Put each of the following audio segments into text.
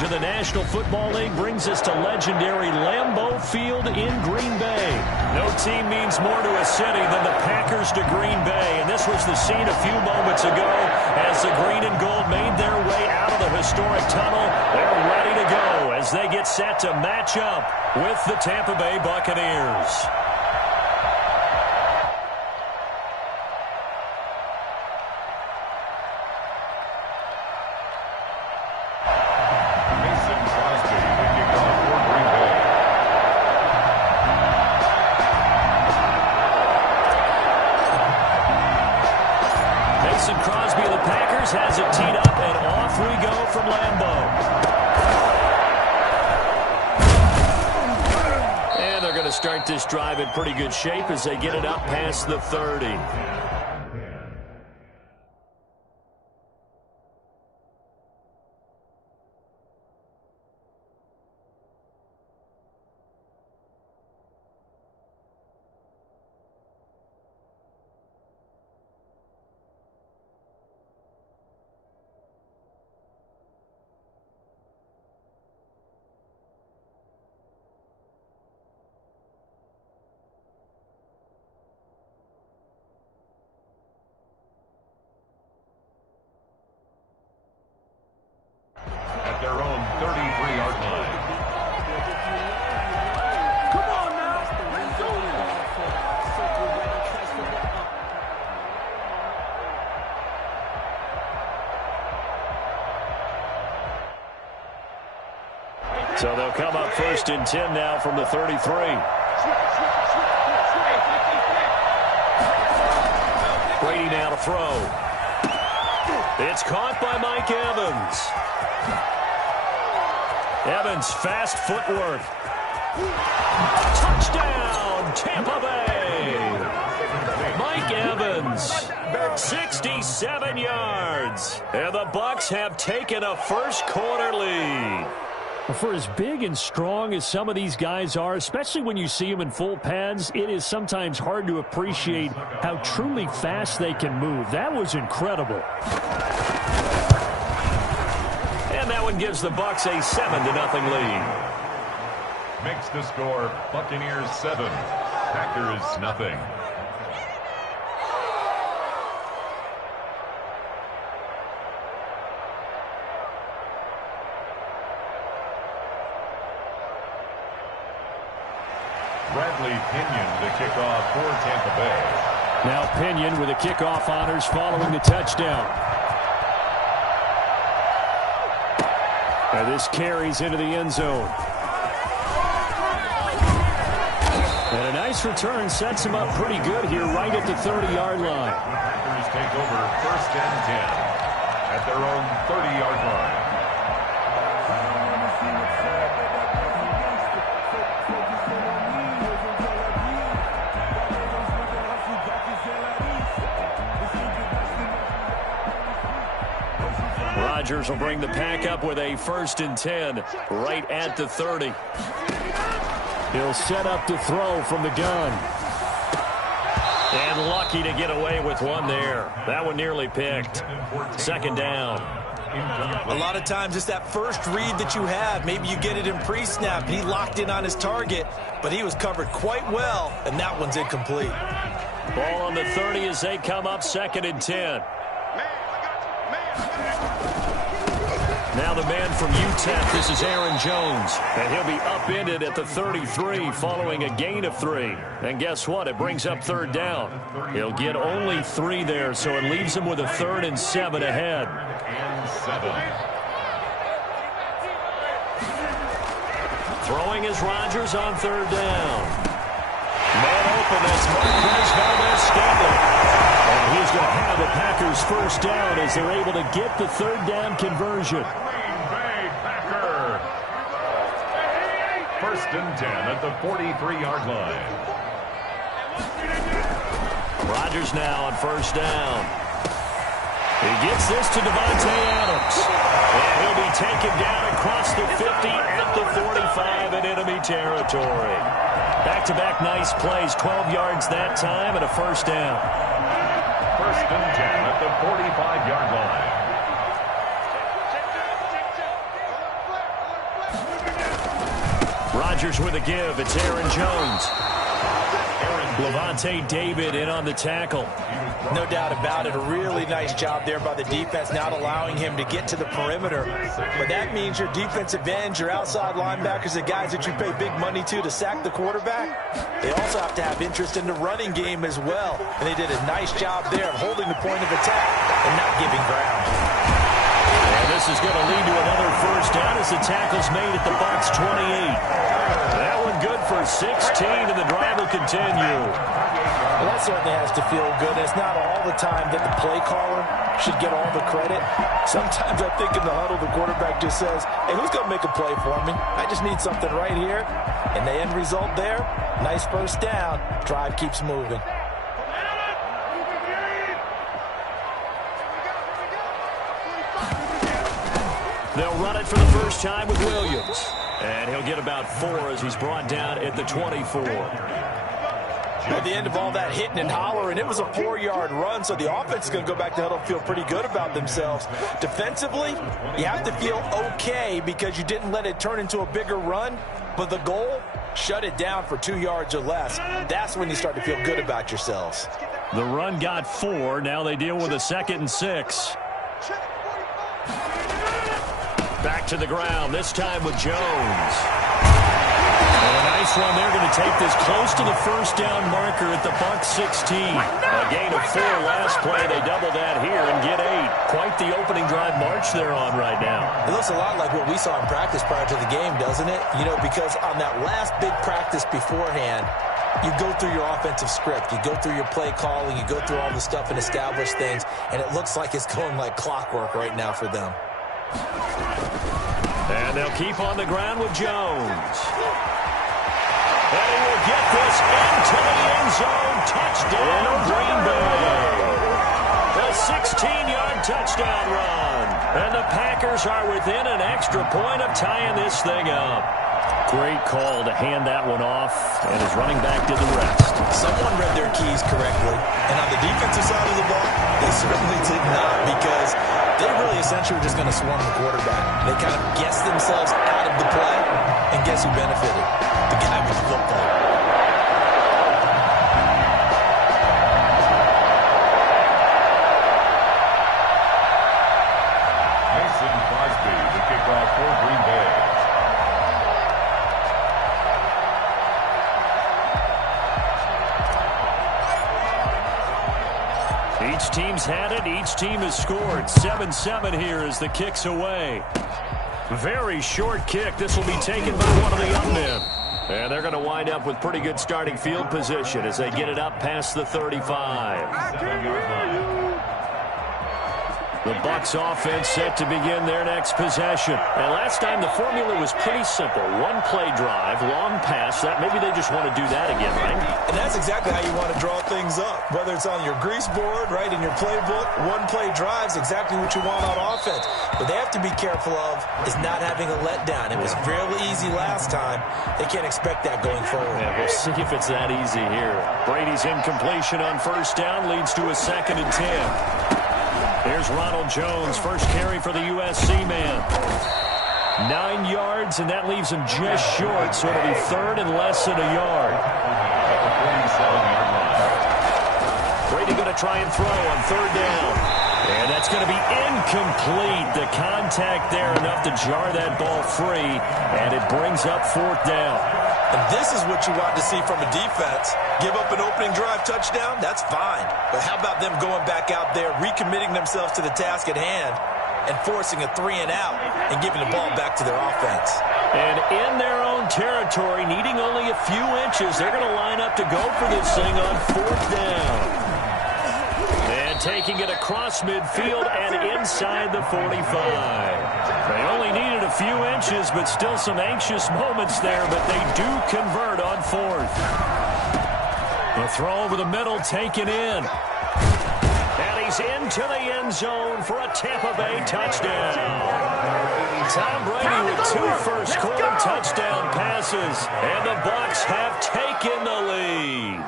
coverage of the National Football League brings us to legendary Lambeau Field in Green Bay. No team means more to a city than the Packers to Green Bay, and this was the scene a few moments ago as the green and gold made their way out of the historic tunnel. They're ready to go as they get set to match up with the Tampa Bay Buccaneers. Has it teed up, and off we go from Lambeau. And they're going to start this drive in pretty good shape as they get it up past the 30. At their own 33-yard line. Come on now. Let's do it. So they'll come up 1st and 10 now from the 33. Brady now to throw. It's caught by Mike Evans. Evans, fast footwork. Touchdown, Tampa Bay. Mike Evans, 67 yards. And the Bucs have taken a first-quarter lead. For as big and strong as some of these guys are, especially when you see them in full pads, it is sometimes hard to appreciate how truly fast they can move. That was incredible. And that one gives the Bucs a 7-0 lead. Makes the score Buccaneers 7, Packers nothing. Bradley Pinion to kick off for Tampa Bay. Now Pinion with the kickoff honors following the touchdown. Now this carries into the end zone. And a nice return sets him up pretty good here right at the 30-yard line. Packers take over 1st and 10 at their own 30-yard line. Rodgers will bring the pack up with a 1st and 10 right at the 30. He'll set up to throw from the gun. And lucky to get away with one there. That one nearly picked. 2nd down. A lot of times it's that first read that you have. Maybe you get it in pre-snap and he locked in on his target, but he was covered quite well, and that one's incomplete. Ball on the 30 as they come up 2nd and 10. Now the man from UTEP, this is Aaron Jones. And he'll be upended at the 33 following a gain of 3. And guess what? It brings up 3rd down. He'll get only 3 there, so it leaves him with a 3rd and 7 ahead. Throwing is Rodgers on 3rd down. Man open, that's Marquez Valdez-Scantling. And he's going to have the Packers 1st down as they're able to get the 3rd down conversion. Green Bay Packers. 1st and 10 at the 43-yard line. Rodgers now on 1st down. He gets this to Devontae Adams. And he'll be taken down across the 50 at the 45 in enemy territory. Back-to-back nice plays, 12 yards that time and a 1st down. 1st and 10 at the 45-yard line. Rodgers with a give. It's Aaron Jones. Levante David in on the tackle. No doubt about it. A really nice job there by the defense, not allowing him to get to the perimeter. But that means your defensive ends, your outside linebackers, the guys that you pay big money to sack the quarterback, they also have to have interest in the running game as well. And they did a nice job there of holding the point of attack and not giving ground. And this is going to lead to another first down as the tackle's made at the Bucs 28. That one good for 16, and the drive will continue. Well, that certainly has to feel good. It's not all the time that the play caller should get all the credit. Sometimes I think in the huddle, the quarterback just says, hey, who's going to make a play for me? I just need something right here. And the end result there, nice first down. Drive keeps moving. They'll run it for the first time with Williams. And he'll get about 4 as he's brought down at the 24. At the end of all that hitting and hollering, it was a 4-yard run, so the offense is going to go back to huddle and feel pretty good about themselves. Defensively, you have to feel okay because you didn't let it turn into a bigger run, but the goal, shut it down for 2 yards or less. That's when you start to feel good about yourselves. The run got 4. Now they deal with a 2nd and 6. Back to the ground, this time with Jones. And a nice run there, going to take this close to the first down marker at the Bucs 16. A gain of 4 last play. They double that here and get 8. Quite the opening drive march they're on right now. It looks a lot like what we saw in practice prior to the game, doesn't it? You know, because on that last big practice beforehand, you go through your offensive script. You go through your play calling. You go through all the stuff and establish things. And it looks like it's going like clockwork right now for them. And they'll keep on the ground with Jones. And he will get this into the end zone. Touchdown, Green Bay. A 16-yard touchdown run. And the Packers are within an extra point of tying this thing up. Great call to hand that one off, and his running back did the rest. Someone read their keys correctly, and on the defensive side of the ball, they certainly did not, because they really essentially were just going to swarm the quarterback. They kind of guessed themselves out of the play, and guess who benefited? The guy with the football. Mason Crosby, the kickoff for Green Bay. Each team's had it. Each team has scored. 7-7 here as the kick's away. Very short kick. This will be taken by one of the young men. And they're going to wind up with pretty good starting field position as they get it up past the 35. The Bucs offense set to begin their next possession. And last time the formula was pretty simple. One play drive, long pass. That maybe they just want to do that again, right? And that's exactly how you want to draw things up. Whether it's on your grease board, right, in your playbook, one play drive is exactly what you want on offense. What they have to be careful of is not having a letdown. It was fairly easy last time. They can't expect that going forward. Yeah, we'll see if it's that easy here. Brady's incompletion on first down leads to a 2nd and 10. Here's Ronald Jones, first carry for the USC man. 9 yards, and that leaves him just short, so it'll be 3rd and less than a yard. Brady going to try and throw on 3rd down. And that's going to be incomplete. The contact there enough to jar that ball free, and it brings up 4th down. And this is what you want to see from a defense. Give up an opening drive touchdown, that's fine. But how about them going back out there, recommitting themselves to the task at hand, and forcing a 3-and-out and giving the ball back to their offense. And in their own territory, needing only a few inches, they're going to line up to go for this thing on 4th down. And taking it across midfield and inside the 45. They only needed a few inches, but still some anxious moments there, but they do convert on 4th. The throw over the middle taken in. And he's into the end zone for a Tampa Bay touchdown. Tom Brady with 2 first-quarter touchdown passes, and the Bucs have taken the lead.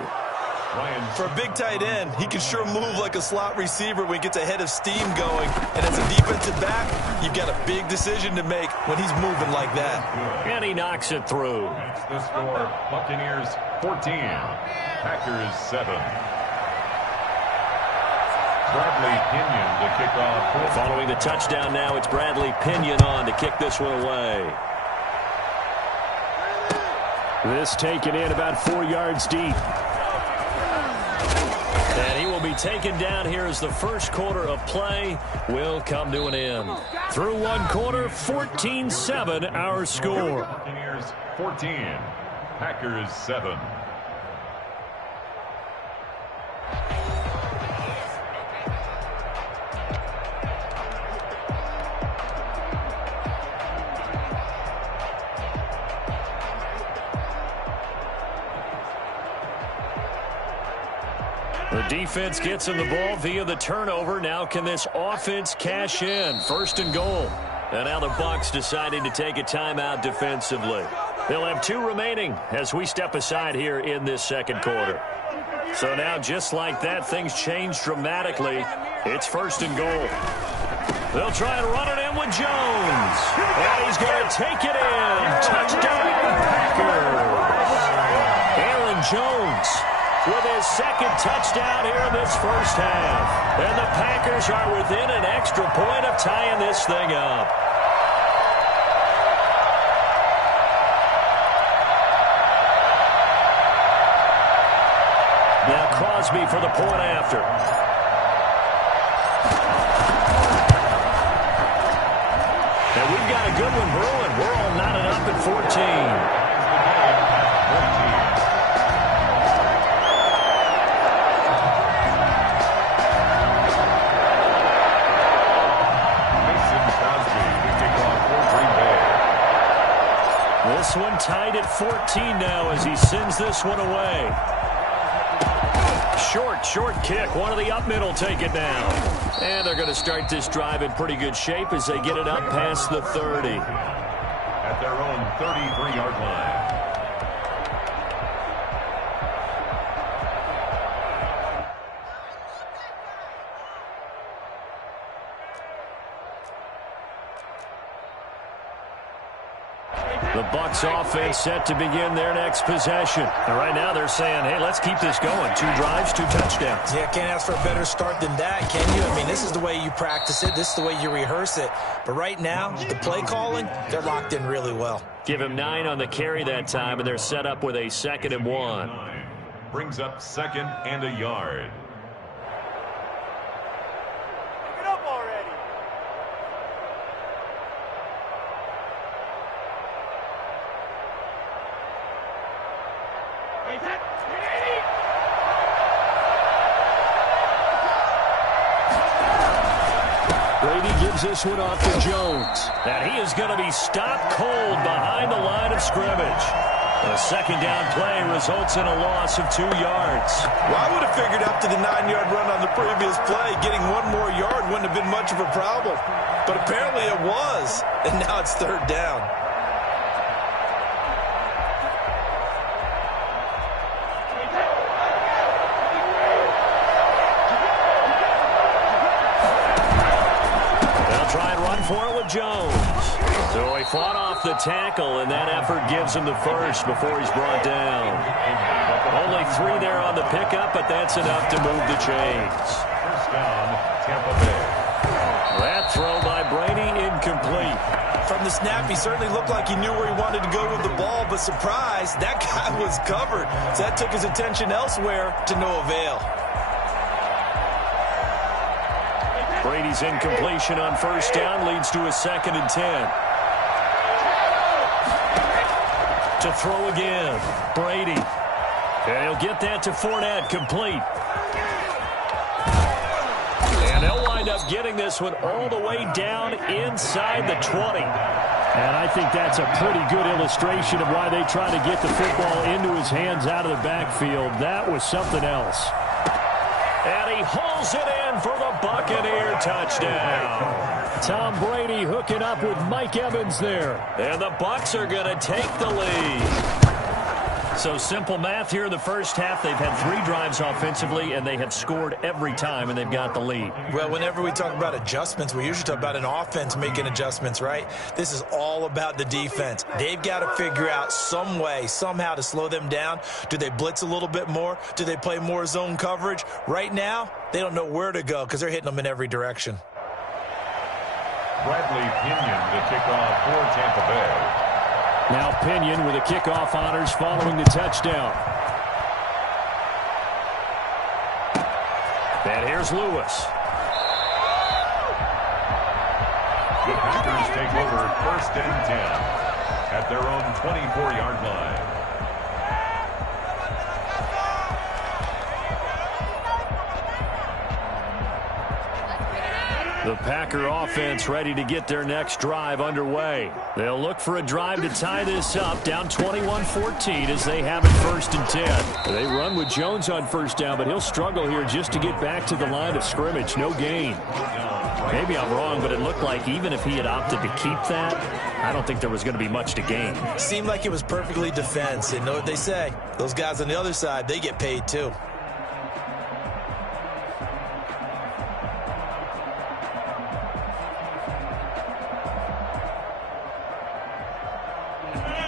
For a big tight end, he can sure move like a slot receiver when he gets a head of steam going. And as a defensive back, you've got a big decision to make when he's moving like that. And he knocks it through. That's the score. Buccaneers 14, Packers 7. Bradley Pinion to kick off. Following the touchdown now, it's Bradley Pinion on to kick this one away. This taken in about 4 yards deep. And he will be taken down here as the first quarter of play will come to an end. Through one quarter, 14-7 our score. Buccaneers 14, Packers 7. The defense gets him the ball via the turnover. Now can this offense cash in? First and goal. And now the Bucs deciding to take a timeout defensively. They'll have 2 remaining as we step aside here in this second quarter. So now just like that, things change dramatically. It's first and goal. They'll try and run it in with Jones. And he's going to take it in. Touchdown, Packers. Aaron Jones with his second touchdown here in this first half. And the Packers are within an extra point of tying this thing up. Now Crosby for the point after. And we've got a good one brewing. We're all knotted up at 14. This one tied at 14 now as he sends this one away. Short kick. One of the up middle take it down. And they're going to start this drive in pretty good shape as they get it up past the 30. At their own 33-yard line. The Bucs offense set to begin their next possession. And right now they're saying, hey, let's keep this going. 2 drives, 2 touchdowns. Yeah, can't ask for a better start than that, can you? I mean, this is the way you practice it. This is the way you rehearse it. But right now, the play calling, they're locked in really well. Give him 9 on the carry that time, and they're set up with a 2nd and 1. Brings up 2nd and a yard. Brady gives this one off to Jones. And he is going to be stopped cold behind the line of scrimmage. A second down play results in a loss of 2 yards. Well, I would have figured up to the 9-yard run on the previous play. Getting 1 more yard wouldn't have been much of a problem. But apparently it was. And now it's 3rd down. For it with Jones. So he fought off the tackle, and that effort gives him the first before he's brought down. Only 3 there on the pickup, but that's enough to move the chains. First down, Tampa Bay. That throw by Brady incomplete. From the snap, he certainly looked like he knew where he wanted to go with the ball, but surprise, that guy was covered. So that took his attention elsewhere to no avail. Brady's incompletion on first down leads to a 2nd and 10. To throw again, Brady. And he'll get that to Fournette, complete. And they'll wind up getting this one all the way down inside the 20. And I think that's a pretty good illustration of why they try to get the football into his hands out of the backfield. That was something else. And he hauls it in for the Buccaneer touchdown. Tom Brady hooking up with Mike Evans there. And the Bucs are going to take the lead. So simple math here in the first half. They've had 3 drives offensively, and they have scored every time, and they've got the lead. Well, whenever we talk about adjustments, we usually talk about an offense making adjustments, right? This is all about the defense. They've got to figure out some way, somehow to slow them down. Do they blitz a little bit more? Do they play more zone coverage? Right now, they don't know where to go because they're hitting them in every direction. Bradley Pinion to kick off for Tampa Bay. Now Pinion with a kickoff honors following the touchdown. And here's Lewis. The Packers take over 1st and 10 at their own 24-yard line. The Packer offense ready to get their next drive underway. They'll look for a drive to tie this up, down 21-14 as they have it 1st and 10. They run with Jones on 1st down, but he'll struggle here just to get back to the line of scrimmage. No gain. Maybe I'm wrong, but it looked like even if he had opted to keep that, I don't think there was going to be much to gain. Seemed like it was perfectly defense. And know what they say? Those guys on the other side, they get paid too.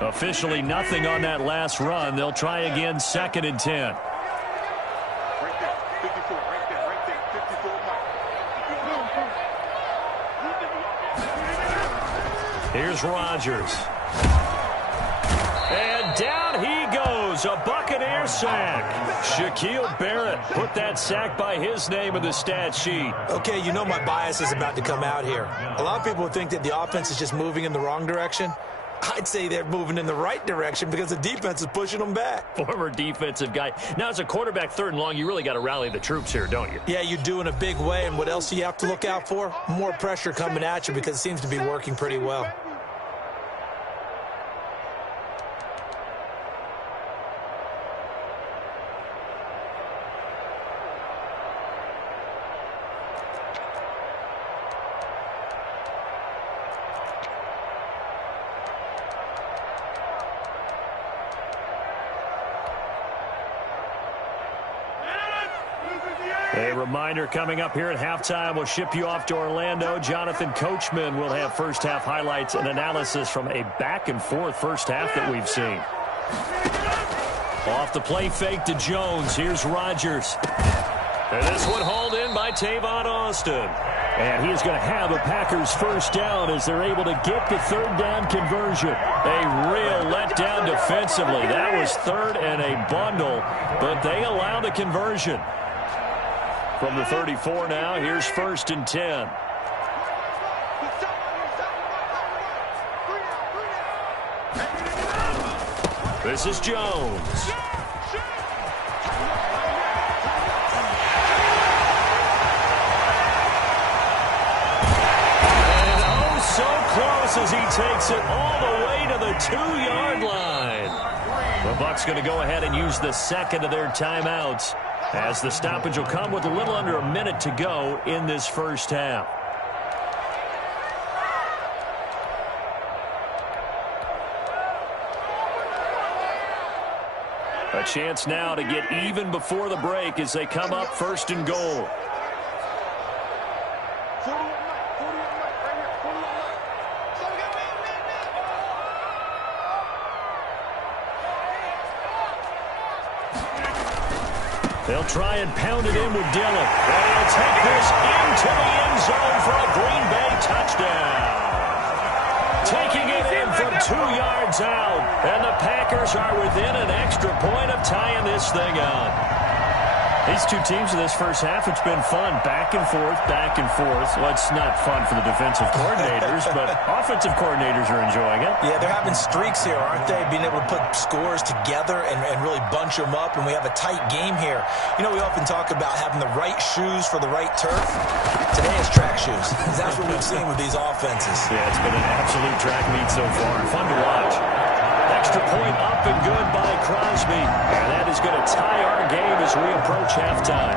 Officially nothing on that last run. They'll try again 2nd and 10. Here's Rodgers. And down he goes. A Buccaneer sack. Shaquille Barrett put that sack by his name in the stat sheet. Okay, you know my bias is about to come out here. A lot of people think that the offense is just moving in the wrong direction. I'd say they're moving in the right direction because the defense is pushing them back. Former defensive guy. Now, as a quarterback 3rd and long, you really got to rally the troops here, don't you? Yeah, you do in a big way. And what else do you have to look out for? More pressure coming at you because it seems to be working pretty well. A reminder coming up here at halftime. We'll ship you off to Orlando. Jonathan Coachman will have first half highlights and analysis from a back-and-forth first half that we've seen. Off the play fake to Jones. Here's Rodgers. And this one hauled in by Tavon Austin. And he is going to have a Packers first down as they're able to get the 3rd down conversion. A real letdown defensively. That was 3rd and a bundle, but they allow the conversion. From the 34 now, here's 1st and 10. This is Jones. And oh, so close as he takes it all the way to the 2-yard line. The Bucs going to go ahead and use the 2nd of their timeouts, as the stoppage will come with a little under a minute to go in this first half. A chance now to get even before the break as they come up 1st and goal. They'll try and pound it in with Dillon. And he'll take this into the end zone for a Green Bay touchdown. Taking it in from 2 yards out. And the Packers are within an extra point of tying this thing up. These two teams in this first half, it's been fun. Back and forth, back and forth. Well, it's not fun for the defensive coordinators, but offensive coordinators are enjoying it. Yeah, they're having streaks here, aren't they? Being able to put scores together and really bunch them up, and we have a tight game here. You know, we often talk about having the right shoes for the right turf. Today is track shoes. That's what we've seen with these offenses. Yeah, it's been an absolute track meet so far. Fun to watch. Extra point up and good by Crosby. And that is going to tie our game as we approach halftime.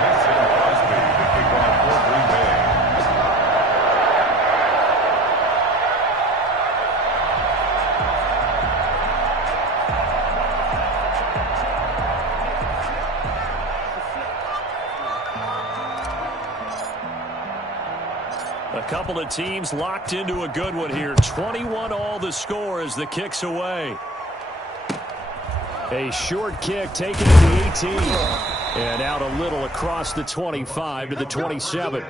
Mason Crosby to kick off for Green Bay. couple of teams locked into a good one here. 21 all the score as the kick's away. A short kick taken to the 18. And out a little across the 25 to the 27.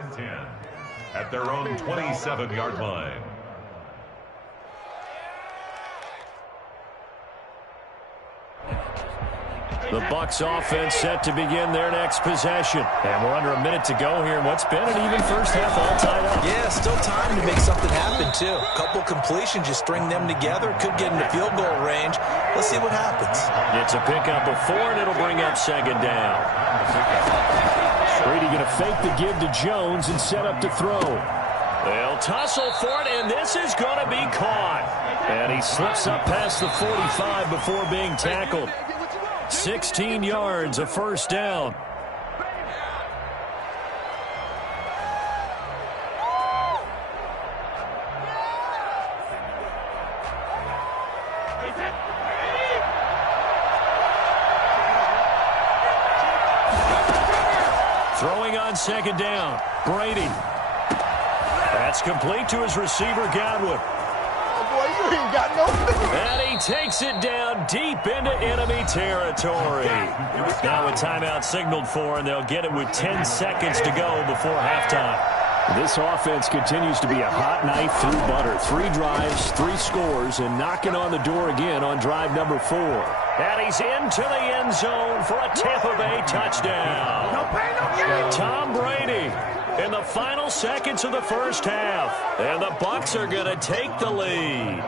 At their own 27-yard line. The Bucs offense set to begin their next possession. And we're under a minute to go here in what's been an even first half all tied up. Yeah, still time to make something happen, too. A couple completions, you string them together. Could get into field goal range. Let's see what happens. It's a pickup of 4, and it'll bring up second down. Brady going to fake the give to Jones and set up to throw. They'll tussle for it, and this is going to be caught. And he slips up past the 45 before being tackled. 16 yards, a first down. Throwing on second down, Brady. That's complete to his receiver, Godwin. And he takes it down deep into enemy territory. Now a timeout signaled for, and they'll get it with 10 seconds to go before halftime. This offense continues to be a hot knife through butter. 3 drives, 3 scores, and knocking on the door again on drive number 4. And he's into the end zone for a Tampa Bay touchdown. Tom Brady in the final seconds of the first half. And the Bucs are going to take the lead.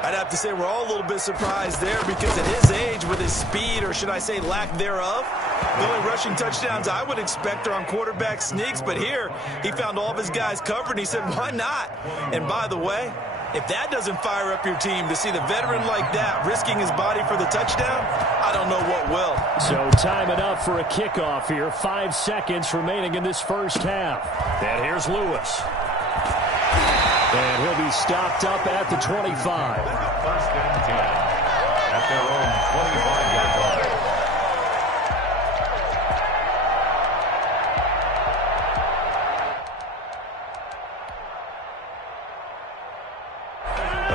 I'd have to say we're all a little bit surprised there because at his age, with his speed, or should I say lack thereof, the only rushing touchdowns I would expect are on quarterback sneaks. But here, he found all of his guys covered, and he said, why not? And by the way, if that doesn't fire up your team to see the veteran like that risking his body for the touchdown, I don't know what will. So time enough for a kickoff here. 5 seconds remaining in this first half. And here's Lewis. And he'll be stopped up at the 25. First and 10 at their own 25-yard line.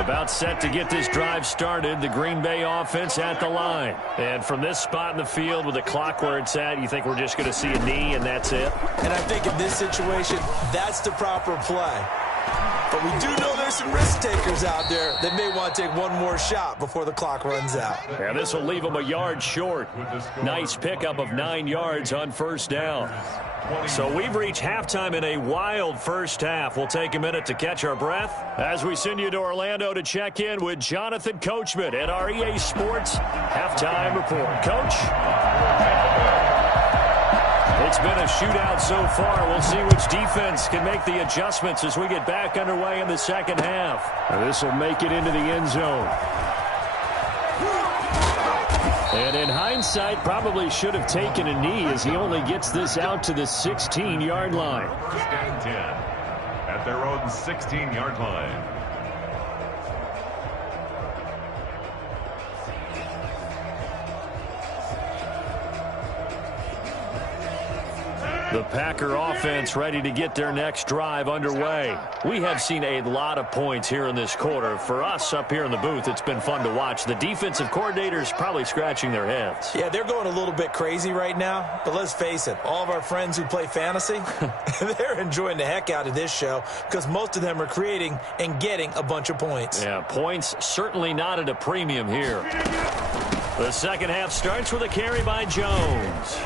About set to get this drive started, the Green Bay offense at the line. And from this spot in the field with the clock where it's at, you think we're just going to see a knee and that's it? And I think in this situation, that's the proper play. But we do know there's some risk takers out there that may want to take one more shot before the clock runs out. And this will leave them a yard short. Nice pickup of 9 yards on first down. So we've reached halftime in a wild first half. We'll take a minute to catch our breath as we send you to Orlando to check in with Jonathan Coachman at our EA Sports Halftime Report. Coach? It's been a shootout so far. We'll see which defense can make the adjustments as we get back underway in the second half. This will make it into the end zone. And in hindsight, probably should have taken a knee as he only gets this out to the 16-yard line. First and 10 at their own 16-yard line. The Packer offense ready to get their next drive underway. We have seen a lot of points here in this quarter. For us up here in the booth, it's been fun to watch. The defensive coordinators probably scratching their heads. Yeah, they're going a little bit crazy right now. But let's face it, all of our friends who play fantasy, they're enjoying the heck out of this show because most of them are creating and getting a bunch of points. Yeah, points certainly not at a premium here. The second half starts with a carry by Jones.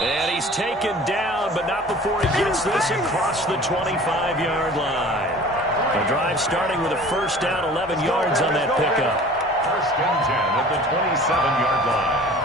And he's taken down, but not before he gets this across the 25-yard line. The drive starting with a first down, 11 yards on that pickup. First and 10 at the 27-yard line.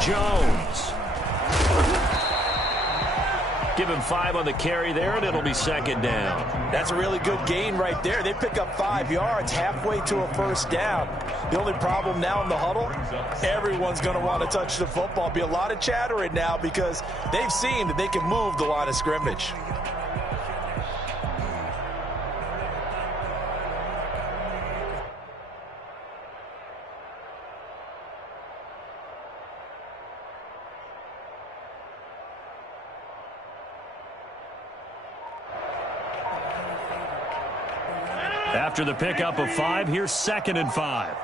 Jones. Give him 5 on the carry there, and it'll be second down. That's a really good gain right there. They pick up 5 yards halfway to a first down. The only problem now in the huddle, everyone's going to want to touch the football. Be a lot of chattering now because they've seen that they can move the line of scrimmage. After the pickup of 5, here's 2nd and 5.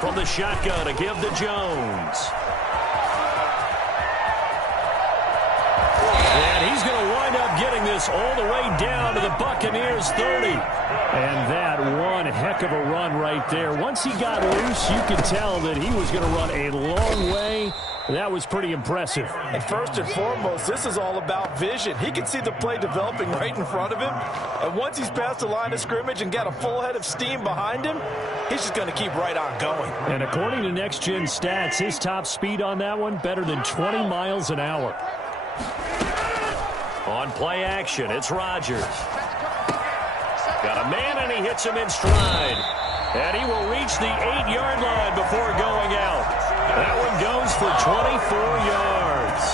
From the shotgun, a give to Jones. And he's going to wind up getting this all the way down to the Buccaneers' 30. And that one heck of a run right there. Once he got loose, you could tell that he was going to run a long way. That was pretty impressive. And first and foremost, this is all about vision. He can see the play developing right in front of him. And once he's past the line of scrimmage and got a full head of steam behind him, he's just going to keep right on going. And according to Next Gen Stats, his top speed on that one, better than 20 miles an hour. On play action, it's Rodgers. Got a man, and he hits him in stride. And he will reach the 8-yard line before going out. That one goes for 24 yards.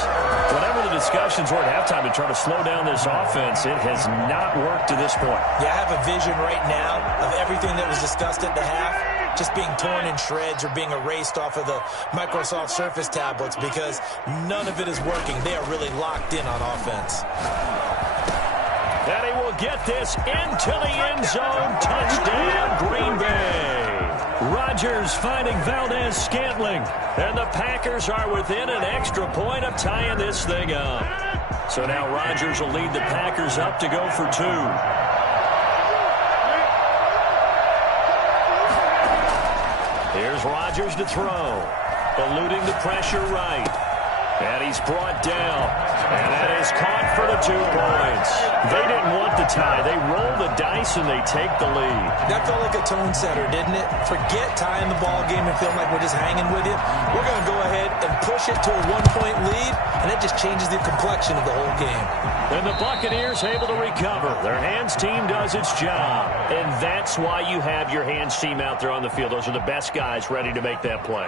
Whatever the discussions were at halftime to try to slow down this offense, it has not worked to this point. Yeah, I have a vision right now of everything that was discussed at the half just being torn in shreds or being erased off of the Microsoft Surface tablets because none of it is working. They are really locked in on offense. And he will get this into the end zone. Touchdown, Green Bay. Rodgers finding Valdez-Scantling. And the Packers are within an extra point of tying this thing up. So now Rodgers will lead the Packers up to go for 2. Here's Rodgers to throw. Eluding the pressure right. And he's brought down. And that is caught for the 2 points. They didn't want the tie. They roll the dice and they take the lead. That felt like a tone setter, didn't it? Forget tying the ball game and feeling like we're just hanging with you. We're going to go ahead and push it to a 1-point lead, and that just changes the complexion of the whole game. And the Buccaneers able to recover. Their hands team does its job. And that's why you have your hands team out there on the field. Those are the best guys ready to make that play.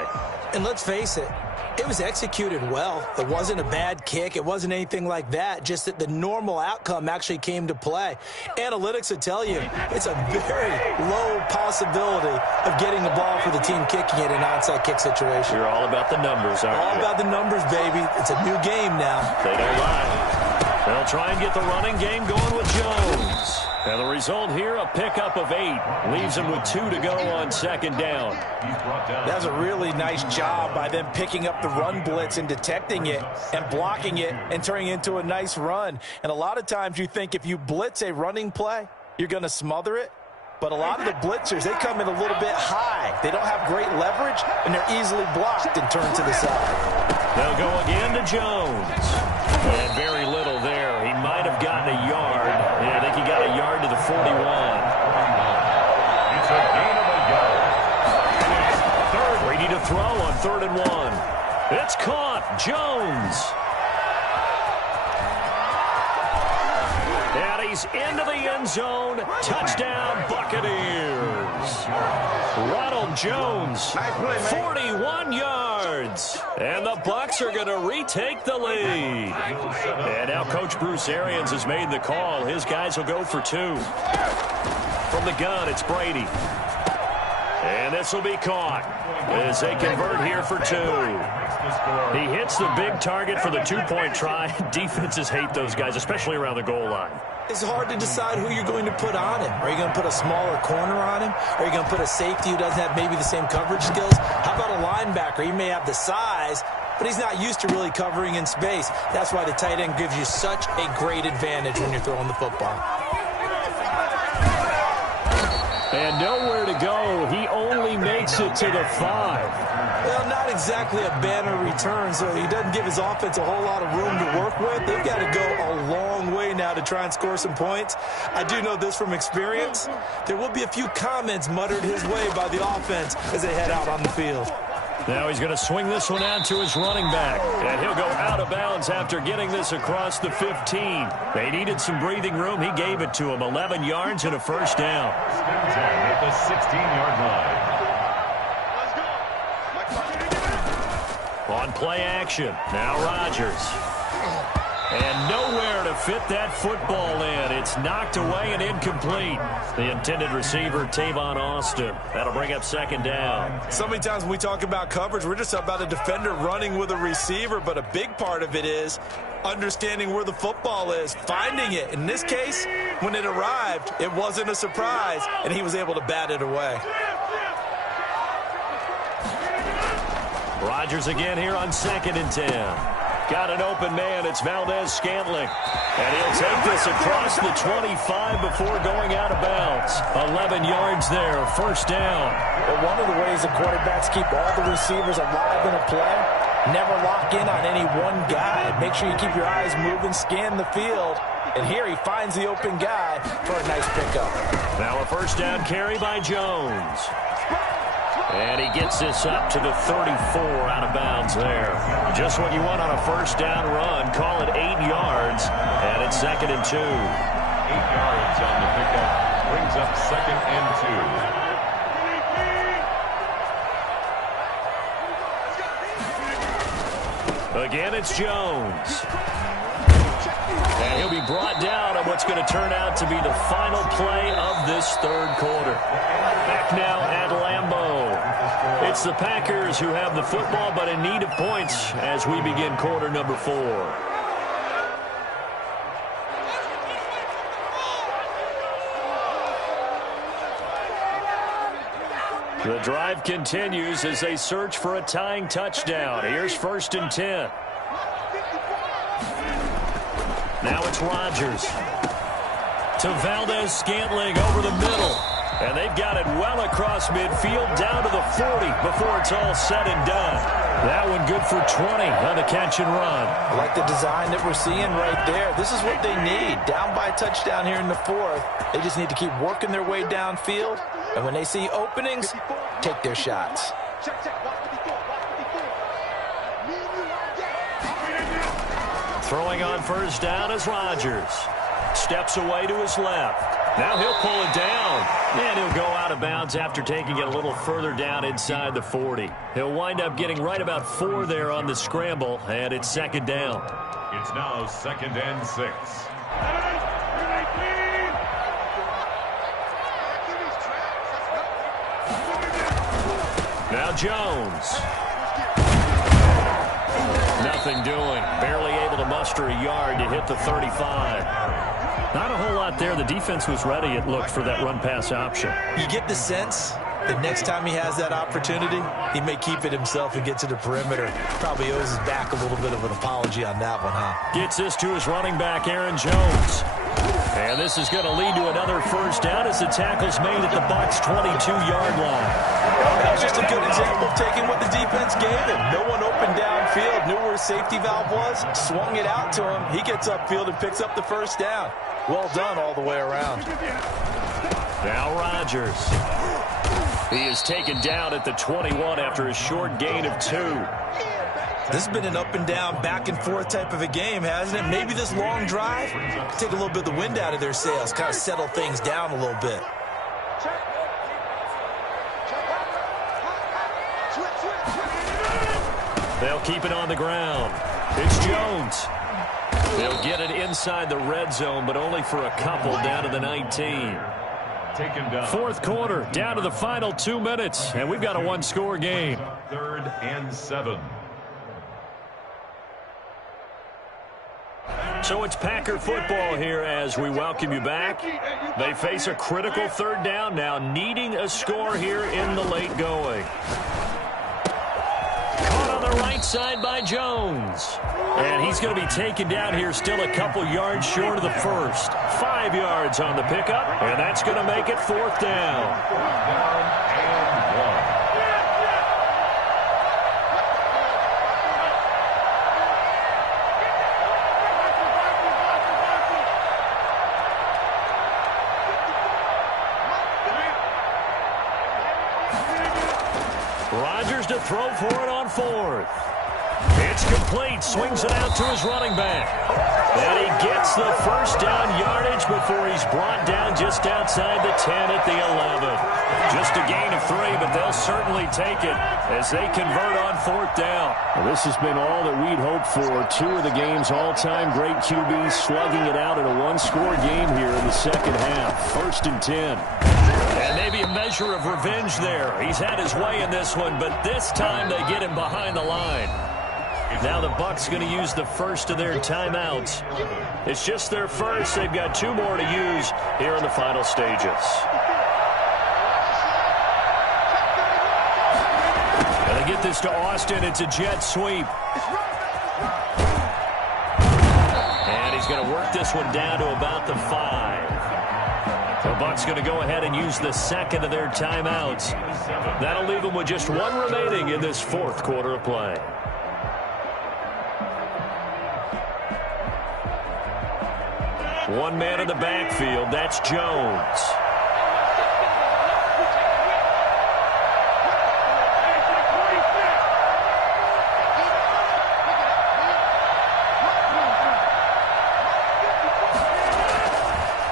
And let's face it, it was executed well. It wasn't a bad kick. It wasn't anything like that. Just that the normal outcome actually came to play. Analytics would tell you it's a very low possibility of getting the ball for the team kicking it in an onside kick situation. You're all about the numbers, aren't you? All about the numbers, baby. It's a new game now. They don't lie. They'll try and get the running game going with Jones. And the result here, a pickup of 8. Leaves him with 2 to go on 2nd down. That was a really nice job by them picking up the run blitz and detecting it and blocking it and turning it into a nice run. And a lot of times you think if you blitz a running play, you're going to smother it. But a lot of the blitzers, they come in a little bit high. They don't have great leverage, and they're easily blocked and turned to the side. They'll go again to Jones. And very little there. He might have gotten a yard. Yeah, I think he got a yard to the 41. It's a gain of a yard. Ready to throw on 3rd and 1. It's caught. Jones. And he's into the end zone. Touchdown, Buccaneers. Ronald Jones, 41 yards. And the Bucs are going to retake the lead. And now Coach Bruce Arians has made the call. His guys will go for 2. From the gun, it's Brady. And this will be caught as they convert here for 2. He hits the big target for the 2-point try. Defenses hate those guys, especially around the goal line. It's hard to decide who you're going to put on him. Are you going to put a smaller corner on him? Are you going to put a safety who doesn't have maybe the same coverage skills? How about a linebacker? He may have the size, but he's not used to really covering in space. That's why the tight end gives you such a great advantage when you're throwing the football. And nowhere to go. He only makes it to the 5. Well, not exactly a banner return, so he doesn't give his offense a whole lot of room to work with. They've got to go a long way now to try and score some points. I do know this from experience. There will be a few comments muttered his way by the offense as they head out on the field. Now he's going to swing this one out to his running back. And he'll go out of bounds after getting this across the 15. They needed some breathing room. He gave it to him. 11 yards and a first down. At the 16-yard line. On play action. Now Rodgers. And nowhere to fit that football in. It's knocked away and incomplete. The intended receiver, Tavon Austin. That'll bring up second down. So many times when we talk about coverage, we're just about a defender running with a receiver, but a big part of it is understanding where the football is, finding it. In this case, when it arrived, it wasn't a surprise, and he was able to bat it away. Rodgers again here on 2nd and 10. Got an open man. It's Valdez-Scantling. And he'll take this across the 25 before going out of bounds. 11 yards there. First down. But one of the ways the quarterbacks keep all the receivers alive in a play, never lock in on any one guy. Make sure you keep your eyes moving, scan the field. And here he finds the open guy for a nice pickup. Now a first down carry by Jones. And he gets this up to the 34 out of bounds there. Just what you want on a first down run. Call it 8 yards. And it's 2nd and 2. 8 yards on the pickup. Brings up 2nd and 2. Again, it's Jones. And he'll be brought down on what's going to turn out to be the final play of this third quarter. Back now at Lambeau. It's the Packers who have the football, but in need of points as we begin quarter number 4. The drive continues as they search for a tying touchdown. Here's 1st and 10. Now it's Rodgers to Valdez-Scantling over the middle. And they've got it well across midfield down to the 40 before it's all said and done. That one good for 20 on the catch and run. I like the design that we're seeing right there. This is what they need. Down by a touchdown here in the 4th. They just need to keep working their way downfield. And when they see openings, take their shots. Throwing on first down is Rodgers. Steps away to his left. Now he'll pull it down. And he'll go out of bounds after taking it a little further down inside the 40. He'll wind up getting right about 4 there on the scramble. And it's 2nd down. It's now 2nd and 6. Now Jones. Nothing doing. Barely able to muster a yard to hit the 35. Not a whole lot there. The defense was ready, it looked, for that run-pass option. You get the sense that next time he has that opportunity, he may keep it himself and get to the perimeter. Probably owes his back a little bit of an apology on that one, huh? Gets this to his running back, Aaron Jones. And this is going to lead to another first down as the tackle's made at the Bucs' 22-yard line. That was just a good example of taking what the defense gave him. No one open downfield, knew where his safety valve was, swung it out to him. He gets upfield and picks up the first down. Well done all the way around. Now Rodgers. He is taken down at the 21 after a short gain of 2. This has been an up and down, back and forth type of a game, hasn't it? Maybe this long drive, take a little bit of the wind out of their sails, kind of settle things down a little bit. They'll keep it on the ground. It's Jones. They'll get it inside the red zone, but only for a couple down to the 19. Taken down. 4th quarter, down to the final 2 minutes, and we've got a one-score game. 3rd and 7. So it's Packer football here as we welcome you back. They face a critical 3rd down now, needing a score here in the late going. Caught on the right side by Jones. And he's going to be taken down here still a couple yards short of the first. 5 yards on the pickup, and that's going to make it 4th down. Rodgers to throw for it on fourth. It's complete. Swings it out to his running back. And he gets the first down yardage before he's brought down just outside the 10 at the 11. Just a gain of 3, but they'll certainly take it as they convert on fourth down. Well, this has been all that we'd hoped for. 2 of the game's all-time great QBs slugging it out in a one-score game here in the second half. 1st and 10. And maybe a measure of revenge there. He's had his way in this one, but this time they get him behind the line. Now the Bucs going to use the first of their timeouts. It's just their first. They've got 2 more to use here in the final stages. And they get this to Austin. It's a jet sweep. And he's going to work this one down to about the 5. The Bucs going to go ahead and use the second of their timeouts. That'll leave them with just 1 remaining in this 4th quarter of play. One man in the backfield. That's Jones.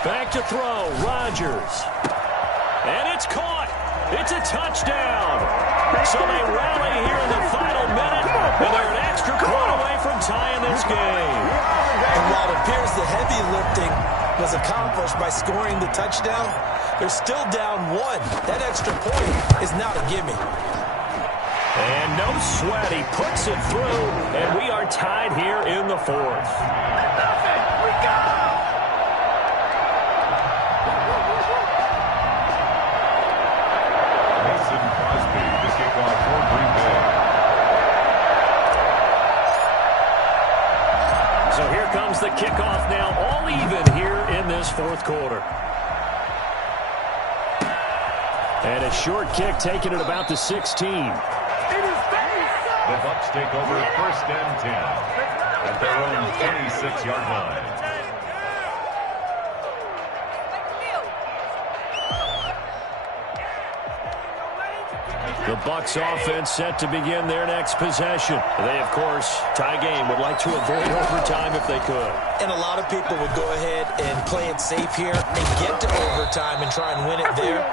Back to throw. Rodgers. And it's caught. It's a touchdown. So they rally here in the final minute, and they're an extra point away from tying this game. And while it appears the heavy lifting was accomplished by scoring the touchdown, they're still down 1. That extra point is not a gimme. And no sweat. He puts it through, and we are tied here in the 4th. The kickoff now all even here in this 4th quarter. And a short kick taken at about the 16. The Bucs take over 1st and 10 at their own 26-yard line. The Bucs offense set to begin their next possession. They, of course, tie game, would like to avoid overtime if they could. And a lot of people would go ahead and play it safe here and get to overtime and try and win it there.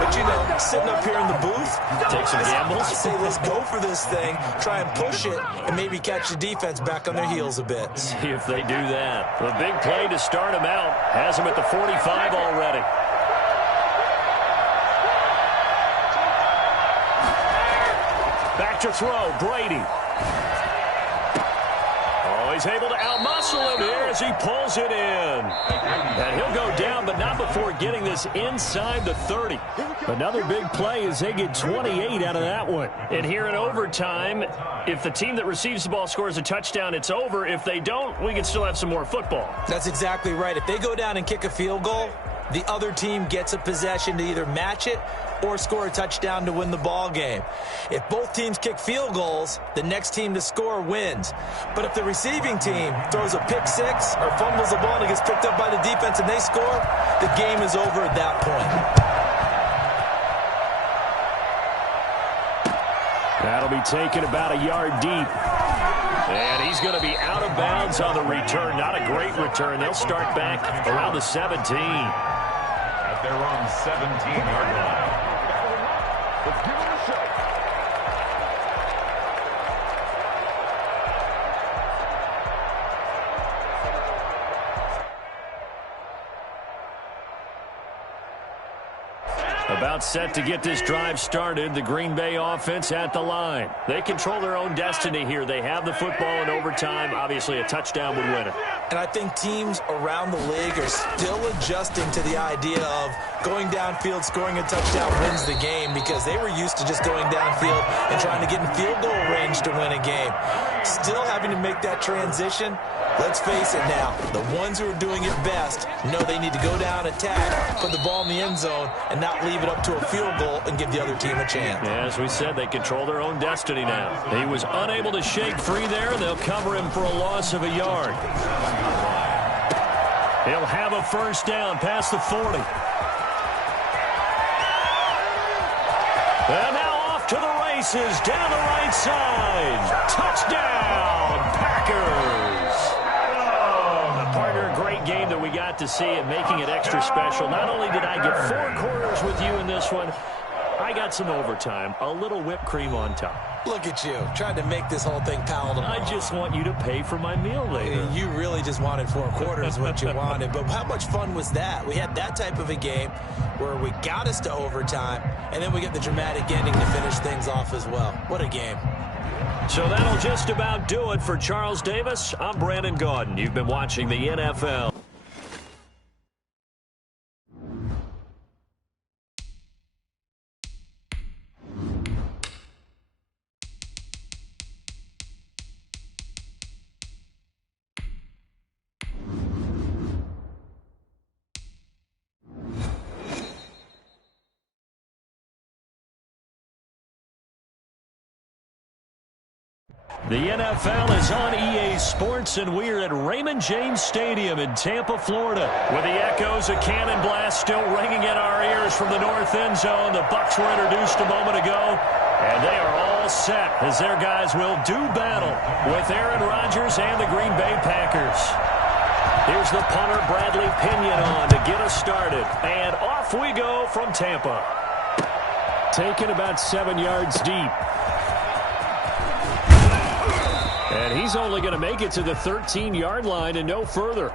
But, you know, sitting up here in the booth, take some gambles. I say let's go for this thing, try and push it, and maybe catch the defense back on their heels a bit. See if they do that. The big play to start him out has him at the 45 already. Back to throw, Brady. Oh, he's able to outmuscle him here as he pulls it in. And he'll go down, but not before getting this inside the 30. Another big play as they get 28 out of that one. And here in overtime, if the team that receives the ball scores a touchdown, it's over. If they don't, we can still have some more football. That's exactly right. If they go down and kick a field goal, the other team gets a possession to either match it or score a touchdown to win the ball game. If both teams kick field goals, the next team to score wins. But if the receiving team throws a pick 6 or fumbles the ball and it gets picked up by the defense and they score, the game is over at that point. That'll be taken about a yard deep. And he's going to be out of bounds on the return. Not a great return. They'll start back around the 17. At their own 17-yard line. Let's give him a shot. About set to get this drive started. The Green Bay offense at the line. They control their own destiny here. They have the football in overtime. Obviously, a touchdown would win it. And I think teams around the league are still adjusting to the idea of going downfield, scoring a touchdown wins the game, because they were used to just going downfield and trying to get in field goal range to win a game. Still having to make that transition. Let's face it now, the ones who are doing it best know they need to go down, attack, put the ball in the end zone, and not leave it up to a field goal and give the other team a chance. Yeah, as we said, they control their own destiny now. He was unable to shake free there. They'll cover him for a loss of a yard. He'll have a first down past the 40. And now off to the races down the right side. Touchdown, Packers. Partner, great game that we got to see and making it extra special. Not only did I get 4 quarters with you in this one, I got some overtime, a little whipped cream on top. Look at you, trying to make this whole thing palatable. I just want you to pay for my meal later. You really just wanted 4 quarters, what you wanted. But how much fun was that? We had that type of a game where we got us to overtime, and then we get the dramatic ending to finish things off as well. What a game. So that'll just about do it for Charles Davis. I'm Brandon Gaudin. You've been watching the NFL. The NFL is on EA Sports, and we're at Raymond James Stadium in Tampa, Florida. With the echoes of Cannon Blast still ringing in our ears from the north end zone, the Bucs were introduced a moment ago, and they are all set as their guys will do battle with Aaron Rodgers and the Green Bay Packers. Here's the punter, Bradley Pinion, on to get us started, and off we go from Tampa. Taken about 7 yards deep. And he's only going to make it to the 13-yard line and no further.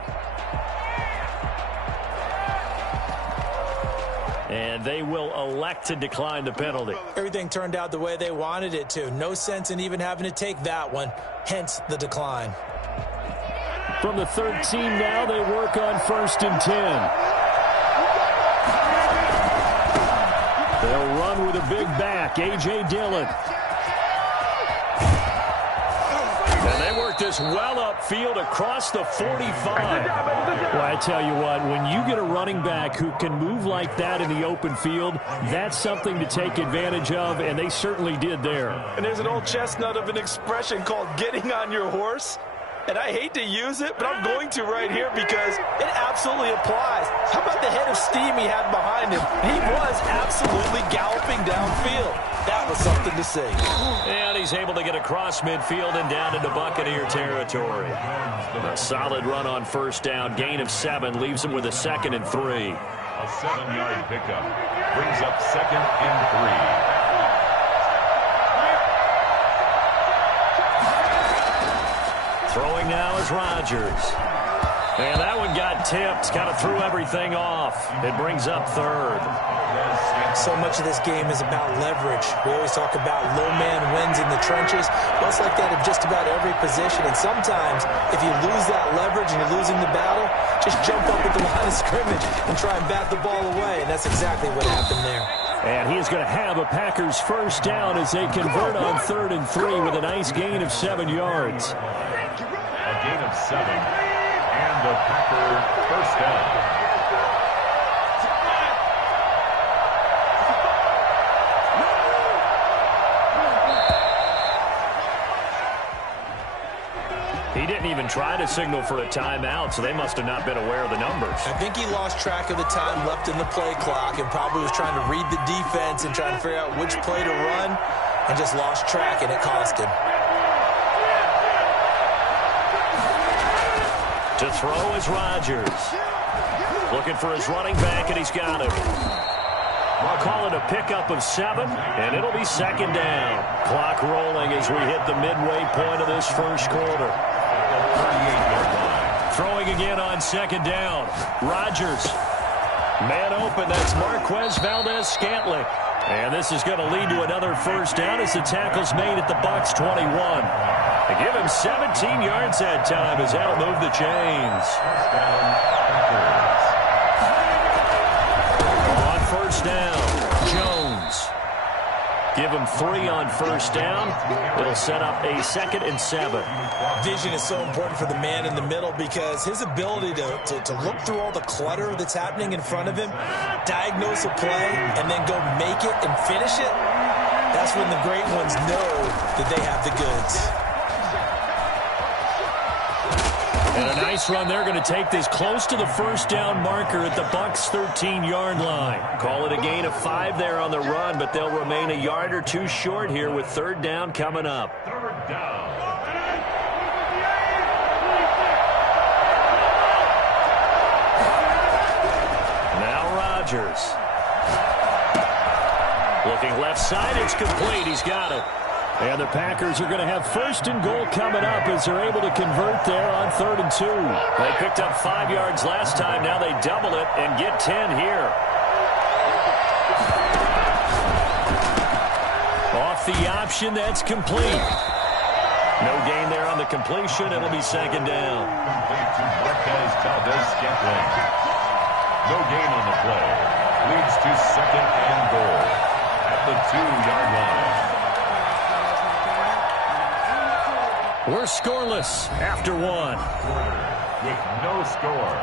And they will elect to decline the penalty. Everything turned out the way they wanted it to. No sense in even having to take that one, hence the decline. From the 13 now, they work on 1st and 10. They'll run with a big back, A.J. Dillon. And they work this well upfield across the 45. Well, I tell you what, when you get a running back who can move like that in the open field, that's something to take advantage of, and they certainly did there. And there's an old chestnut of an expression called getting on your horse. And I hate to use it, but I'm going to right here because it absolutely applies. How about the head of steam he had behind him? He was absolutely galloping downfield. That was something to see. And he's able to get across midfield and down into Buccaneer territory. A solid run on 1st down. Gain of 7 leaves him with a 2nd and 3. A 7-yard pickup brings up 2nd and 3. Throwing now is Rodgers. And that one got tipped, kind of threw everything off. It brings up 3rd. So much of this game is about leverage. We always talk about low man wins in the trenches. Well, it's like that in just about every position. And sometimes, if you lose that leverage and you're losing the battle, just jump up at the line of scrimmage and try and bat the ball away. And that's exactly what happened there. And he is going to have a Packers 1st down as they convert on 3rd and 3 with a nice gain of 7 yards. A gain of 7, and the Packer 1st down. He didn't even try to signal for a timeout, so they must have not been aware of the numbers. I think he lost track of the time left in the play clock and probably was trying to read the defense and trying to figure out which play to run and just lost track, and it cost him. To throw is Rodgers. Looking for his running back, and he's got him. I'll call it a pickup of 7, and it'll be 2nd down. Clock rolling as we hit the midway point of this 1st quarter. Throwing again on 2nd down. Rodgers. Man open, that's Marquez Valdez-Scantling. And this is going to lead to another 1st down as the tackle's made at the Bucs 21. They give him 17 yards that time as that'll move the chains. On 1st down, Jones. Give him 3 on 1st down. It'll set up a 2nd and 7. Vision is so important for the man in the middle because his ability to look through all the clutter that's happening in front of him, diagnose a play, and then go make it and finish it, that's when the great ones know that they have the goods. And a nice run. They're going to take this close to the first down marker at the Bucs' 13-yard line. Call it a gain of 5 there on the run, but they'll remain a yard or two short here with third down coming up. Third down. Now Rodgers. Looking left side, it's complete. He's got it. And the Packers are going to have first and goal coming up as they're able to convert there on 3rd and 2. They picked up 5 yards last time. Now they double it and get 10 here. Off the option, that's complete. No gain there on the completion. It'll be second down. Complete to Marquez Valdez-Scantling. No gain on the play. Leads to second and goal at the 2-yard line. We're scoreless after 1. With no score.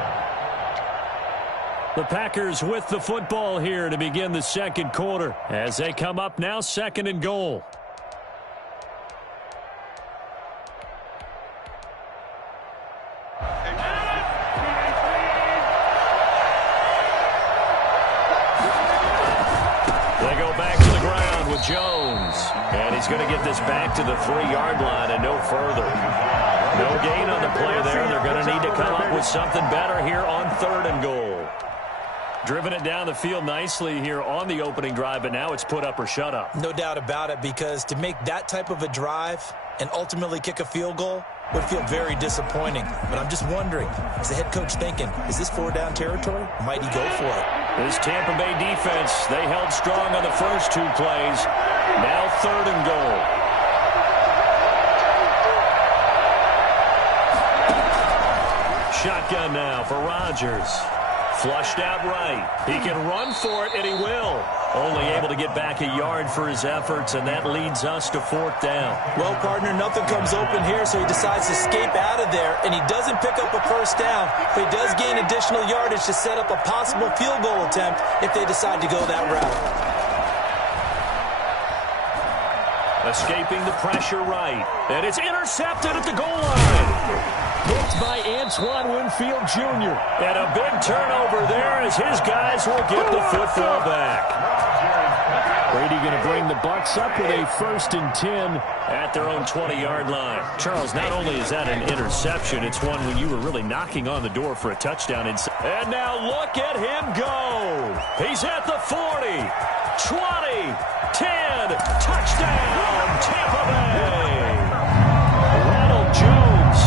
The Packers with the football here to begin the second quarter as they come up now 2nd and goal. They go back to the ground with Jones. And he's going to get this back to the 3-yard line and no further. No gain on the play there. They're going to need to come up with something better here on 3rd and goal. Driven it down the field nicely here on the opening drive, but now it's put up or shut up. No doubt about it, because to make that type of a drive and ultimately kick a field goal would feel very disappointing. But I'm just wondering, is the head coach thinking, is this 4-down territory? Might he go for it? This Tampa Bay defense, they held strong on the first 2 plays. Now 3rd and goal. Shotgun now for Rodgers. Flushed out right. He can run for it, and he will. Only able to get back a yard for his efforts, and that leads us to 4th down. Well, partner, nothing comes open here, so he decides to escape out of there, and he doesn't pick up a first down, but he does gain additional yardage to set up a possible field goal attempt if they decide to go that route. Escaping the pressure right, and it's intercepted at the goal line. Picked by Antoine Winfield Jr. And a big turnover there as his guys will get the football back. Brady going to bring the Bucs up with a 1st and 10 at their own 20-yard line. Charles, not only is that an interception, it's one when you were really knocking on the door for a touchdown. And now look at him go. He's at the 40, 20, 10, touchdown, Tampa Bay. Ronald Jones,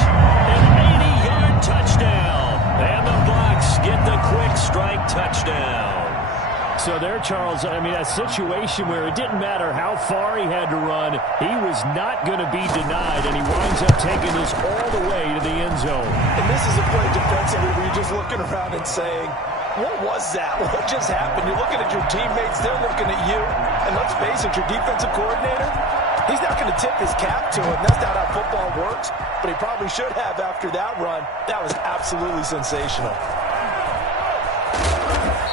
an 80-yard touchdown. And the Bucs get the quick strike touchdown. So there, Charles, I mean, a situation where it didn't matter how far he had to run, he was not going to be denied, and he winds up taking this all the way to the end zone. And this is a play defensively where you're just looking around and saying, what was that? What just happened? You're looking at your teammates, they're looking at you, and let's face it, your defensive coordinator, he's not going to tip his cap to him. That's not how football works, but he probably should have after that run. That was absolutely sensational.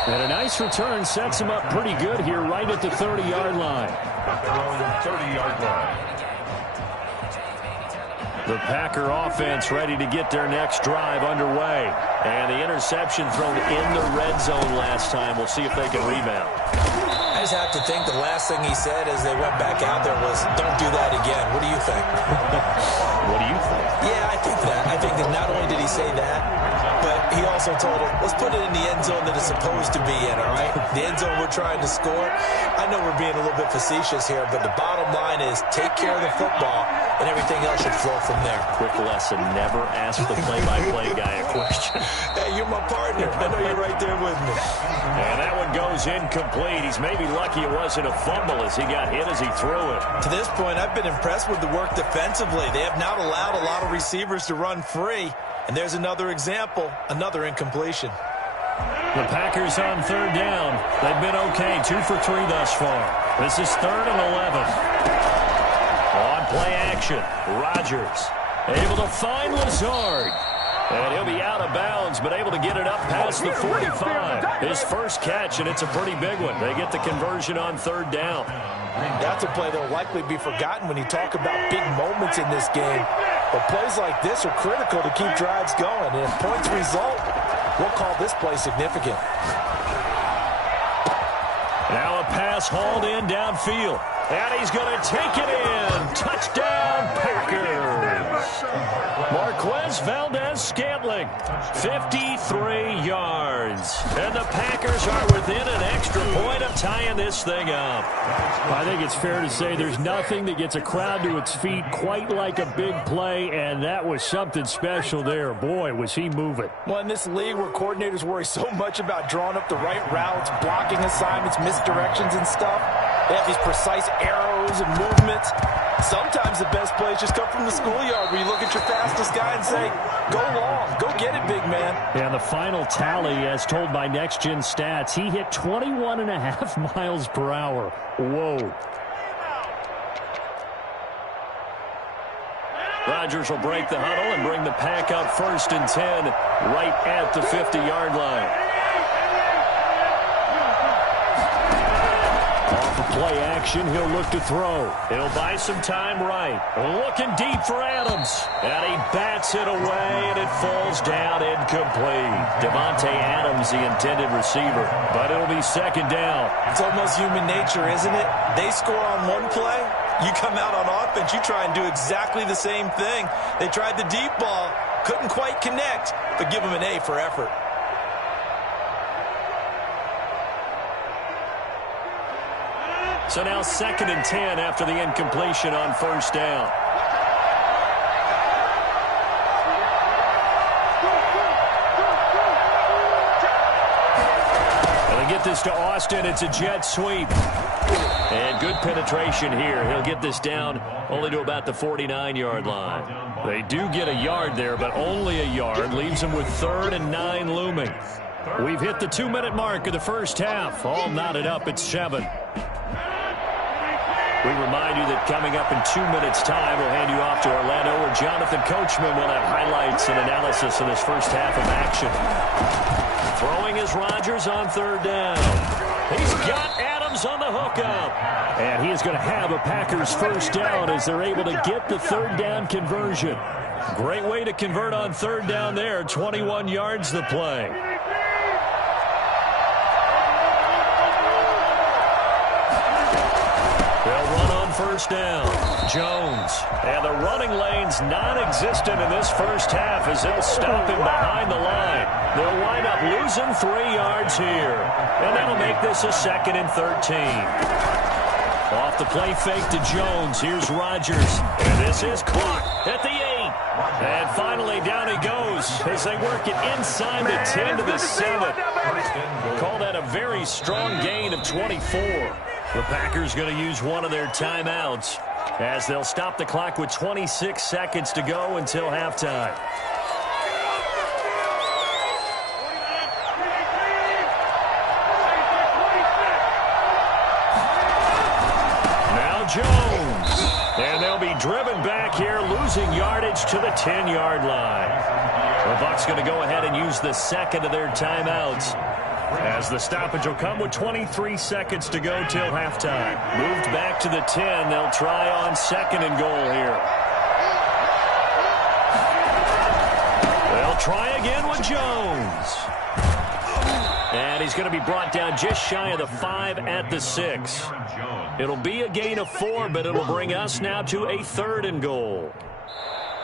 And a nice return sets him up pretty good here right at the 30-yard line. At their own 30-yard line. The Packer offense ready to get their next drive underway. And the interception thrown in the red zone last time. We'll see if they can rebound. I just have to think the last thing he said as they went back out there was, don't do that again. What do you think? What do you think? Yeah, I think that. I think that not only did he say that, but he also told him, let's put it in the end zone that it's supposed to be in, all right? The end zone we're trying to score. I know we're being a little bit facetious here, but the bottom line is take care of the football, and everything else should flow from there. Quick lesson, never ask the play-by-play guy a question. Hey, you're my partner. I know you're right there with me. And that one goes incomplete. He's maybe lucky it wasn't a fumble as he got hit as he threw it. To this point, I've been impressed with the work defensively. They have not allowed a lot of receivers to run free. And there's another example, another incompletion. The Packers on 3rd down. They've been okay, 2 for 3 thus far. This is 3rd and 11. On play action, Rodgers able to find Lazard. And he'll be out of bounds, but able to get it up past the 45. His first catch, and it's a pretty big one. They get the conversion on 3rd down. That's a play that will likely be forgotten when you talk about big moments in this game. But plays like this are critical to keep drives going. And if points result, we'll call this play significant. Now a pass hauled in downfield. And he's going to take it in. Touchdown, Packers. Marquez Valdez-Scantling, 53 yards. And the Packers are within an extra point of tying this thing up. I think it's fair to say there's nothing that gets a crowd to its feet quite like a big play, and that was something special there. Boy, was he moving. Well, in this league where coordinators worry so much about drawing up the right routes, blocking assignments, misdirections and stuff, they have these precise arrows and movements. Sometimes the best plays just come from the schoolyard where you look at your fastest guy and say, go long, go get it, big man. And the final tally, as told by Next Gen Stats, he hit 21.5 miles per hour. Whoa. Rodgers will break the huddle and bring the Pack up 1st and 10 right at the 50-yard line. Play action, he'll look to throw. He'll buy some time right. Looking deep for Adams. And he bats it away, and it falls down incomplete. Devontae Adams, the intended receiver. But it'll be 2nd down. It's almost human nature, isn't it? They score on one play. You come out on offense, you try and do exactly the same thing. They tried the deep ball. Couldn't quite connect, but give them an A for effort. So now 2nd and 10 after the incompletion on 1st down. And they get this to Austin. It's a jet sweep. And good penetration here. He'll get this down only to about the 49-yard line. They do get a yard there, but only a yard. Leaves them with 3rd and 9 looming. We've hit the 2-minute mark of the first half. All knotted up at 7. We remind you that coming up in 2 minutes' time, we'll hand you off to Orlando, where Jonathan Coachman will have highlights and analysis of this first half of action. Throwing is Rodgers on 3rd down. He's got Adams on the hookup. And he is going to have a Packers 1st down as they're able to get the 3rd down conversion. Great way to convert on 3rd down there. 21 yards the play. They'll run on 1st down. Jones. And the running lane's non-existent in this first half as they'll stop him behind the line. They'll wind up losing 3 yards here. And that'll make this a 2nd and 13. Off the play fake to Jones. Here's Rodgers. And this is caught at the 8. And finally down he goes as they work it inside the 10 to the 7. Call that a very strong gain of 24. The Packers going to use one of their timeouts as they'll stop the clock with 26 seconds to go until halftime. Now Jones. And they'll be driven back here, losing yardage to the 10-yard line. The Bucs going to go ahead and use the 2nd of their timeouts, as the stoppage will come with 23 seconds to go till halftime. Moved back to the 10. They'll try on 2nd and goal here. They'll try again with Jones. And he's going to be brought down just shy of the 5 at the 6. It'll be a gain of 4, but it'll bring us now to a 3rd and goal.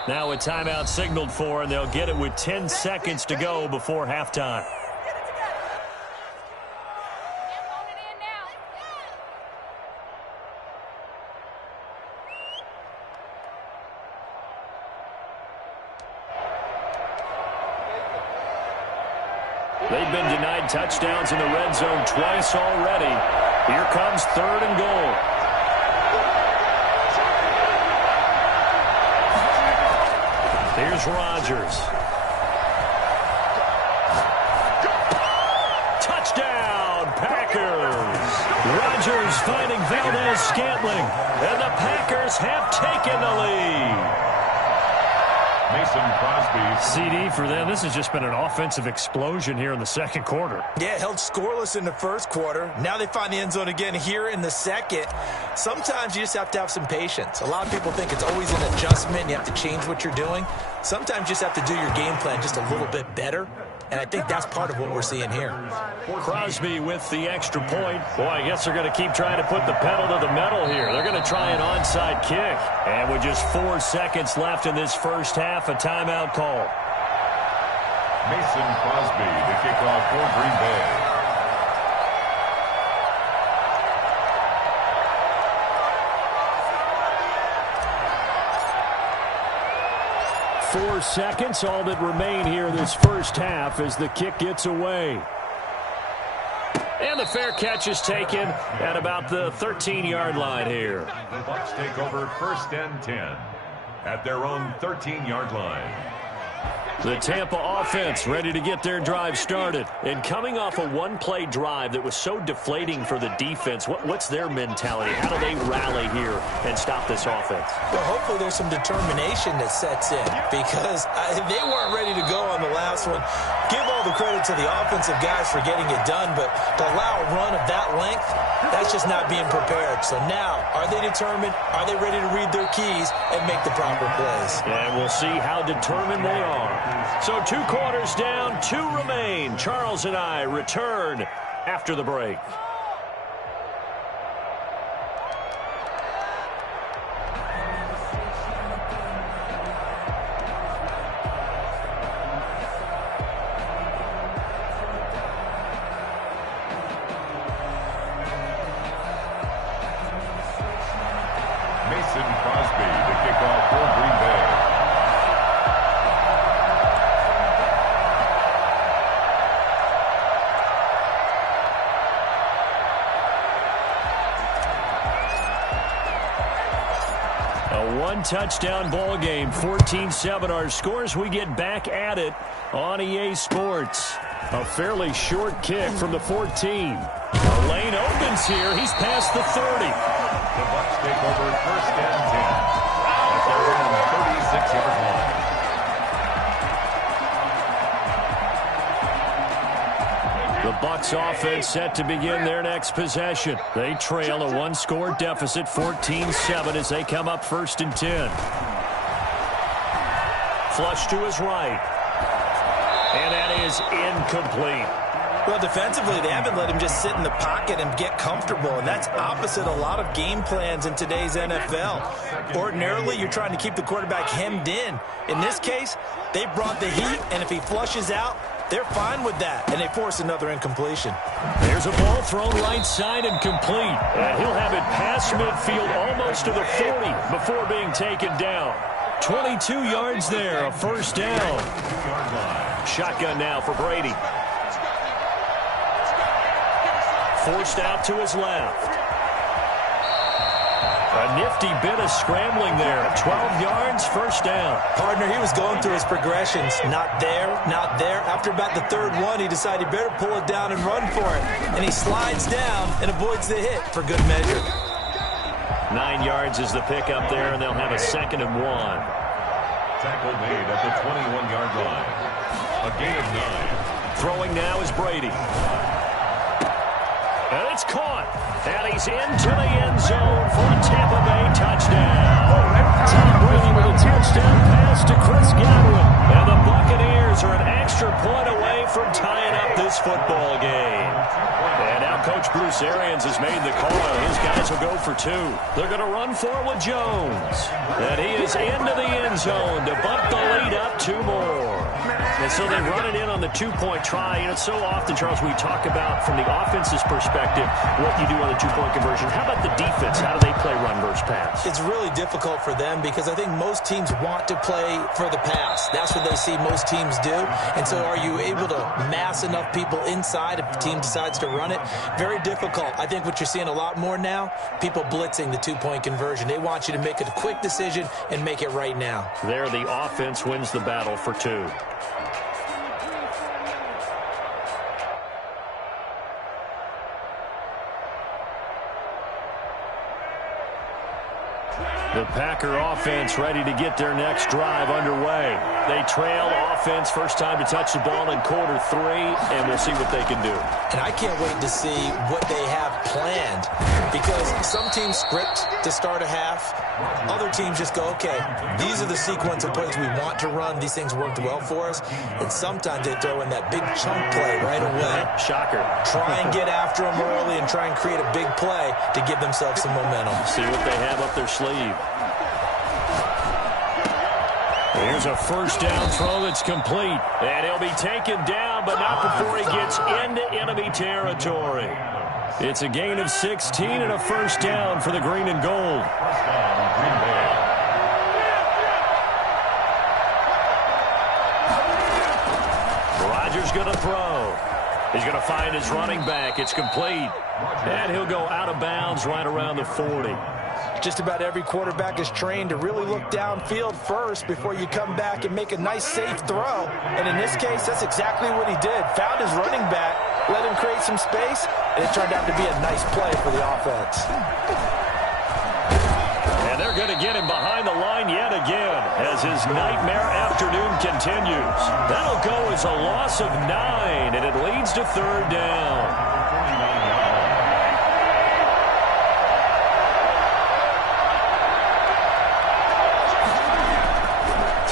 Now a timeout signaled for, and they'll get it with 10 seconds to go before halftime. They've been denied touchdowns in the red zone twice already. Here comes 3rd and goal. Here's Rodgers. Touchdown, Packers. Rodgers finding Valdez-Scantling, and the Packers have taken the lead. Mason Crosby. CD for them. This has just been an offensive explosion here in the second quarter. Yeah, held scoreless in the first quarter. Now they find the end zone again here in the second. Sometimes you just have to have some patience. A lot of people think it's always an adjustment. You have to change what you're doing. Sometimes you just have to do your game plan just a little bit better. And I think that's part of what we're seeing here. Crosby with the extra point. Boy, I guess they're going to keep trying to put the pedal to the metal here. They're going to try an onside kick. And with just 4 seconds left in this first half, a timeout call. Mason Crosby, the kickoff for Green Bay. 4 seconds, all that remain here this first half as the kick gets away. And the fair catch is taken at about the 13-yard line here. The Bucs take over 1st and 10 at their own 13-yard line. The Tampa offense ready to get their drive started. And coming off a one-play drive that was so deflating for the defense, what's their mentality? How do they rally here and stop this offense? Well, hopefully there's some determination that sets in because they weren't ready to go on the last one. Give all the credit to the offensive guys for getting it done, but to allow a run of that length, that's just not being prepared. So now, are they determined? Are they ready to read their keys and make the proper plays? And we'll see how determined they are. So 2 quarters down, 2 remain. Charles and I return after the break. Mason Crosby, the kickoff for Green Bay. One-touchdown ball game, 14-7 our scores. We get back at it on EA Sports. A fairly short kick from the 14. A lane opens here. He's past the 30. The Bucs take over 1st and 10 at their own 36-yard line. The Bucs offense set to begin their next possession. They trail a 1-score deficit, 14-7 as they come up 1st and 10. Flush to his right. And that is incomplete. Well, defensively, they haven't let him just sit in the pocket and get comfortable, and that's opposite a lot of game plans in today's NFL. Ordinarily, you're trying to keep the quarterback hemmed in. In this case, they brought the heat, and if he flushes out, they're fine with that, and they force another incompletion. There's a ball thrown right side and complete. And he'll have it past midfield almost to the 40 before being taken down. 22 yards there, a 1st down. Shotgun now for Brady. Forced out to his left. A nifty bit of scrambling there. 12 yards, 1st down. Partner, he was going through his progressions. Not there, not there. After about the 3rd one, he decided he better pull it down and run for it. And he slides down and avoids the hit for good measure. 9 yards is the pickup there, and they'll have a 2nd and 1. Tackle made at the 21-yard line. A gain of 9. Throwing now is Brady. And it's caught. And he's into the end zone for a Tampa Bay touchdown. Tom Brady with a touchdown pass to Chris Godwin. And the Buccaneers are an extra point away from tying up this football game. And now Coach Bruce Arians has made the call. His guys will go for 2. They're going to run for it with Jones. And he is into the end zone to bump the lead up 2 more. And so they run it in on the 2-point try. You know, so often, Charles, we talk about from the offense's perspective what you do on the 2-point conversion. How about the defense? How do they play run versus pass? It's really difficult for them because I think most teams want to play for the pass. That's what they see most teams do. And so are you able to mass enough people inside if the team decides to run it? Very difficult. I think what you're seeing a lot more now, people blitzing the 2-point conversion. They want you to make a quick decision and make it right now. There, the offense wins the battle for 2. The Packer offense ready to get their next drive underway. They trail offense, first time to touch the ball in quarter 3, and we'll see what they can do. And I can't wait to see what they have planned, because some teams script to start a half. Other teams just go, okay, these are the sequence of plays we want to run. These things worked well for us. And sometimes they throw in that big chunk play right away. Shocker. Try and get after them early and try and create a big play to give themselves some momentum. See what they have up their sleeve. Here's a first down throw that's complete. And he'll be taken down, but not before he gets into enemy territory. It's a gain of 16 and a first down for the green and gold. First down, Green Bay. Rodgers going to throw. He's going to find his running back. It's complete. And he'll go out of bounds right around the 40. Just about every quarterback is trained to really look downfield first before you come back and make a nice, safe throw. And in this case, that's exactly what he did. Found his running back, let him create some space, and it turned out to be a nice play for the offense. And they're going to get him behind the line yet again as his nightmare afternoon continues. That'll go as a loss of 9, and it leads to third down.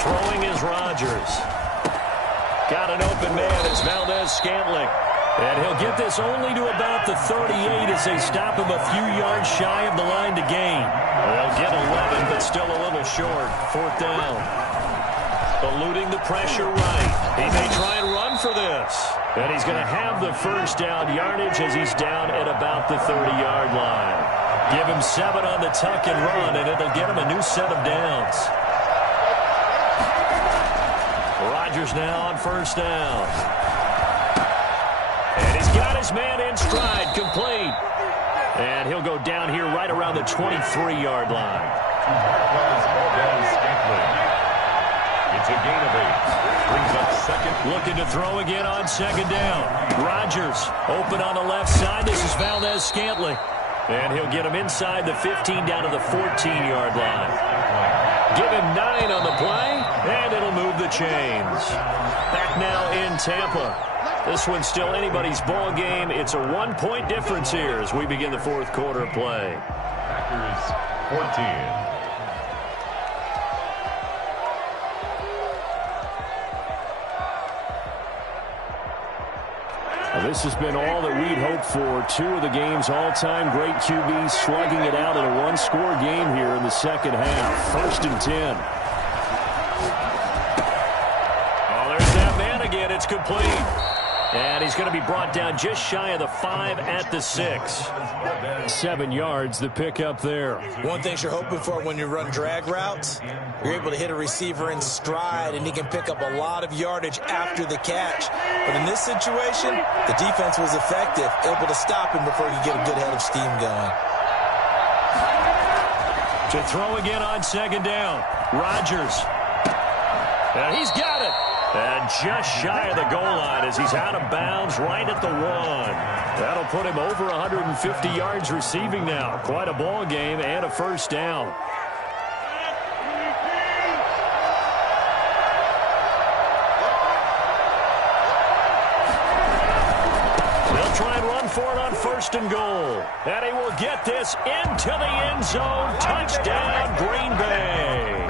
Throwing is Rodgers. Got an open man. It's Valdez-Scantling. And he'll get this only to about the 38 as they stop him a few yards shy of the line to gain. They'll get 11, but still a little short. Fourth down. Eluding the pressure right. He may try and run for this. And he's going to have the first down yardage as he's down at about the 30-yard line. Give him 7 on the tuck and run, and it'll get him a new set of downs. Rodgers now on first down. And he's got his man in stride, complete. And he'll go down here right around the 23-yard line. It's a gain of 8. Brings up second. Looking to throw again on second down. Rodgers open on the left side. This is Valdez-Scantling. And he'll get him inside the 15 down to the 14-yard line. Give him 9 on the play, and it'll move the chains. Back now in Tampa. This one's still anybody's ball game. It's a 1-point difference here as we begin the fourth quarter play. Packers 14. This has been all that we'd hoped for. 2 of the game's all-time great QBs slugging it out in a one-score game here in the second half. First and 10. Oh, there's that man again. It's complete. And he's going to be brought down just shy of the 5 at the 6. 7 yards, the pickup there. One thing you're hoping for when you run drag routes, you're able to hit a receiver in stride, and he can pick up a lot of yardage after the catch. But in this situation, the defense was effective, able to stop him before he could get a good head of steam going. To throw again on second down, Rodgers. And he's got it. And just shy of the goal line as he's out of bounds right at the 1. That'll put him over 150 yards receiving now. Quite a ball game and a first down. They'll try and run for it on first and goal. And he will get this into the end zone. Touchdown, Green Bay.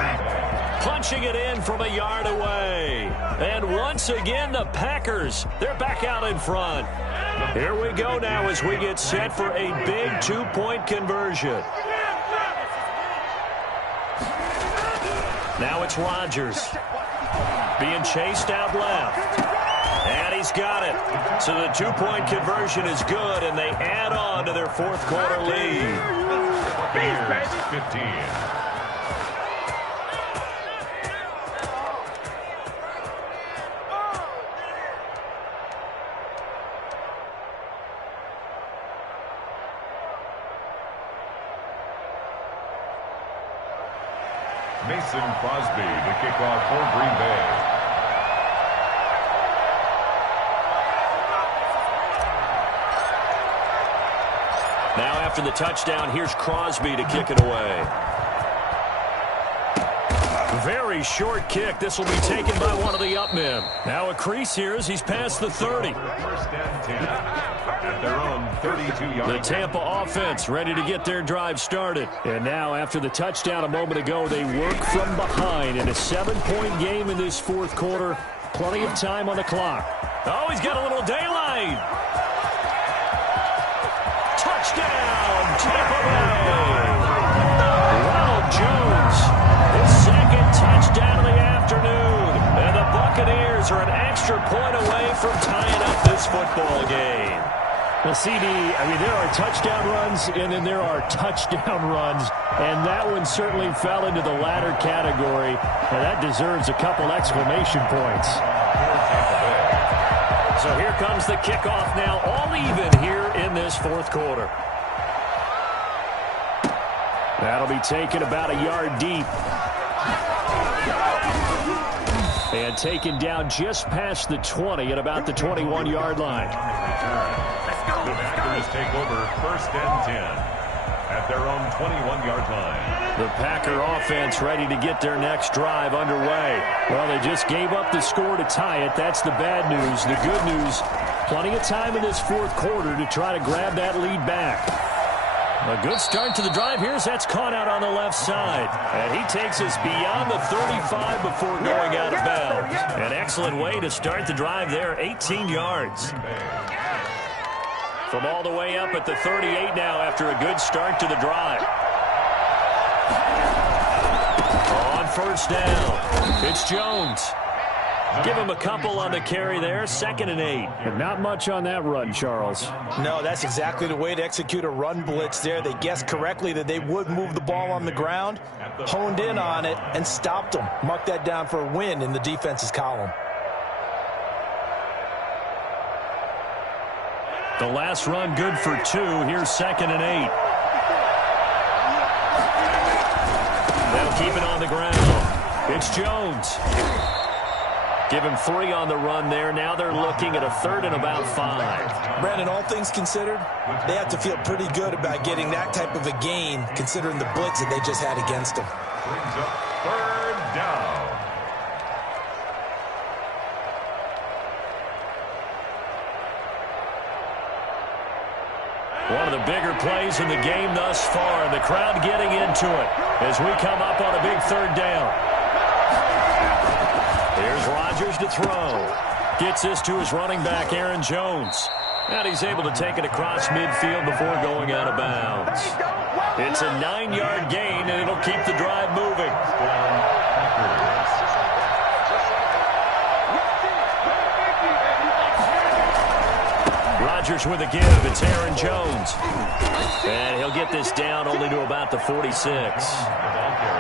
Punching it in from a yard away. And once again, the Packers, they're back out in front. Here we go now as we get set for a big 2-point conversion. Now it's Rodgers being chased out left. And he's got it. So the 2-point conversion is good, and they add on to their fourth quarter lead. Bears 15. Mason Crosby to kick off for Green Bay. Now after the touchdown, here's Crosby to kick it away. Very short kick. This will be taken by one of the up men. Now a crease here as he's past the 30. First and 10 at their own 32-yard line. The Tampa offense ready to get their drive started. And now after the touchdown a moment ago, they work from behind in a 7-point game in this fourth quarter. Plenty of time on the clock. Oh, he's got a little daylight. Touchdown, Tampa Bay. Ronald Jones, his second touchdown of the afternoon. And the Buccaneers are an extra point away from tying up this football game. Well, CD, I mean, there are touchdown runs, and then there are touchdown runs, and that one certainly fell into the latter category, and that deserves a couple exclamation points. So here comes the kickoff now, all even here in this fourth quarter. That'll be taken about a yard deep. And taken down just past the 20 at about the 21-yard line. The Packers take over first and 10 at their own 21-yard line. The Packer offense ready to get their next drive underway. Well, they just gave up the score to tie it. That's the bad news. The good news, plenty of time in this fourth quarter to try to grab that lead back. A good start to the drive. Here's that's caught out on the left side. And he takes us beyond the 35 before going out of bounds. An excellent way to start the drive there, 18 yards. From all the way up at the 38 now after a good start to the drive. On first down, it's Jones. Give him a couple on the carry there, 2nd and 8. And not much on that run, Charles. No, that's exactly the way to execute a run blitz there. They guessed correctly that they would move the ball on the ground, honed in on it, and stopped them. Mark that down for a win in the defense's column. The last run good for 2. Here's 2nd and 8. They'll keep it on the ground. It's Jones. Give him 3 on the run there. Now they're looking at a 3rd and about 5. Brandon, all things considered, they have to feel pretty good about getting that type of a gain, considering the blitz that they just had against them. Brings up 3rd down. One of the bigger plays in the game thus far. The crowd getting into it as we come up on a big 3rd down. Here's Rodgers to throw. Gets this to his running back, Aaron Jones. And he's able to take it across midfield before going out of bounds. It's a 9-yard gain, and it'll keep the drive moving. Rodgers with a give. It's Aaron Jones. And he'll get this down only to about the 46.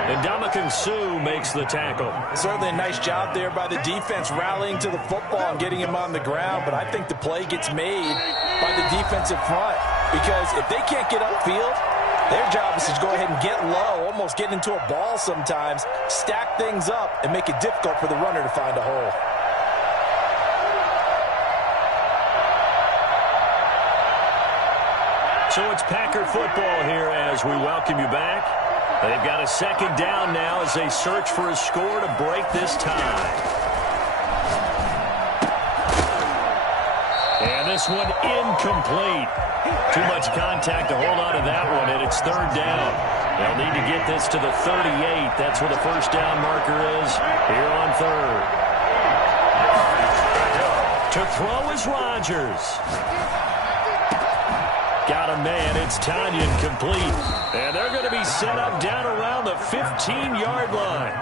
And Ndamukong Suh makes the tackle. Certainly a nice job there by the defense rallying to the football and getting him on the ground, but I think the play gets made by the defensive front because if they can't get upfield, their job is to go ahead and get low, almost get into a ball sometimes, stack things up, and make it difficult for the runner to find a hole. So it's Packer football here as we welcome you back. They've got a 2nd down now as they search for a score to break this tie. And this one incomplete. Too much contact to hold on to that one, and it's 3rd down. They'll need to get this to the 38. That's where the first down marker is here on 3rd. To throw is Rodgers. Got a man. It's Tanyan complete. And they're going to be set up down around the 15-yard line.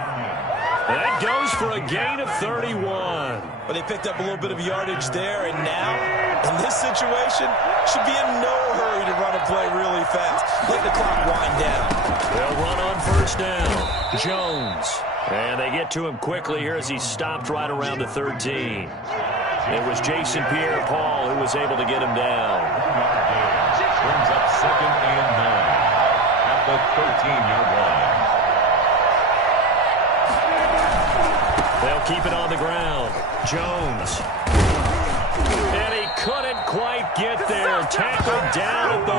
That goes for a gain of 31. But they picked up a little bit of yardage there, and now, in this situation, should be in no hurry to run a play really fast. Let the clock wind down. They'll run on first down. Jones. And they get to him quickly here as he stopped right around the 13. It was Jason Pierre-Paul who was able to get him down. Brings up 2nd and 9 at the 13-yard line. They'll keep it on the ground. Jones. And he couldn't quite get there. Tackled down at the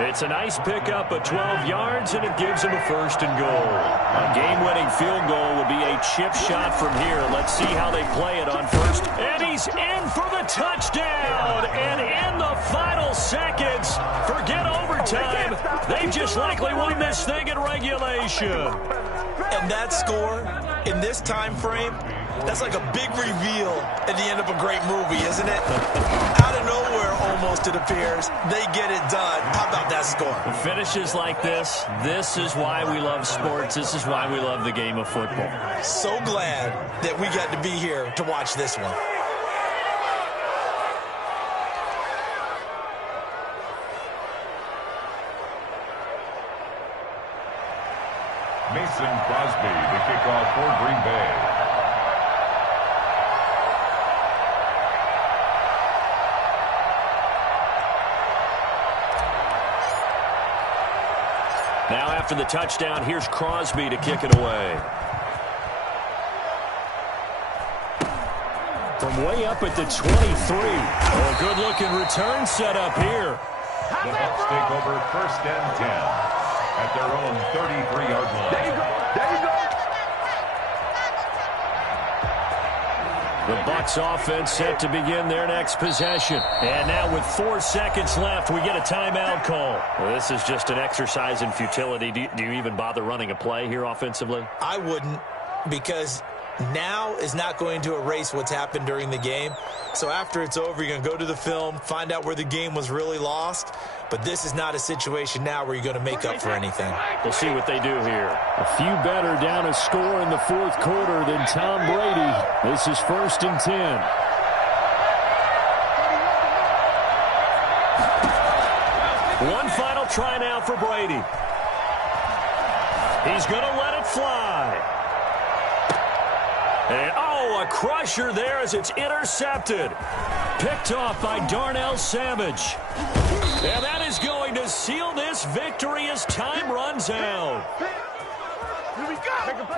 1. It's a nice pickup of 12 yards, and it gives him a 1st and goal. A game-winning field goal would be a chip shot from here. Let's see how they play it on 1st. And he's in for the touchdown. And in the final seconds, forget overtime. They just likely won this thing in regulation. And that score in this time frame, that's like a big reveal at the end of a great movie, isn't it? Out of nowhere, almost, it appears, they get it done. How about that score? Finishes like this is why we love sports. This is why we love the game of football. So glad that we got to be here to watch this one. Mason Crosby, the kickoff for Green Bay. Now after the touchdown, here's Crosby to kick it away. From way up at the 23. Oh, good-looking return set up here. The Bucs take over 1st and 10 at their own 33-yard line. There you go. There you go. The Bucs offense set to begin their next possession. And now with 4 seconds left, we get a timeout call. Well, this is just an exercise in futility. Do you even bother running a play here offensively? I wouldn't, because now is not going to erase what's happened during the game. So after it's over, you're going to go to the film, find out where the game was really lost. But this is not a situation now where you're going to make up for anything. We'll see what they do here. A few better down a score in the 4th quarter than Tom Brady. This is 1st and 10. One final try now for Brady. He's going to let it fly. And, oh, a crusher there as it's intercepted. Picked off by Darnell Savage. And that is going to seal this victory as time runs out. Here we go. Here we go.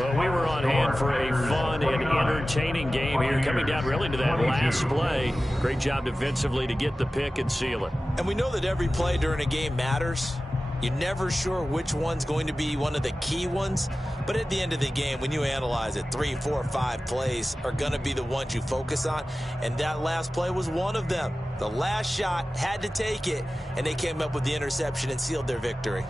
Well, we were on hand for a fun and entertaining game here, coming down really to that last play. Great job defensively to get the pick and seal it. And we know that every play during a game matters. You're never sure which one's going to be one of the key ones. But at the end of the game, when you analyze it, 3, 4, 5 plays are going to be the ones you focus on. And that last play was one of them. The last shot had to take it, and they came up with the interception and sealed their victory.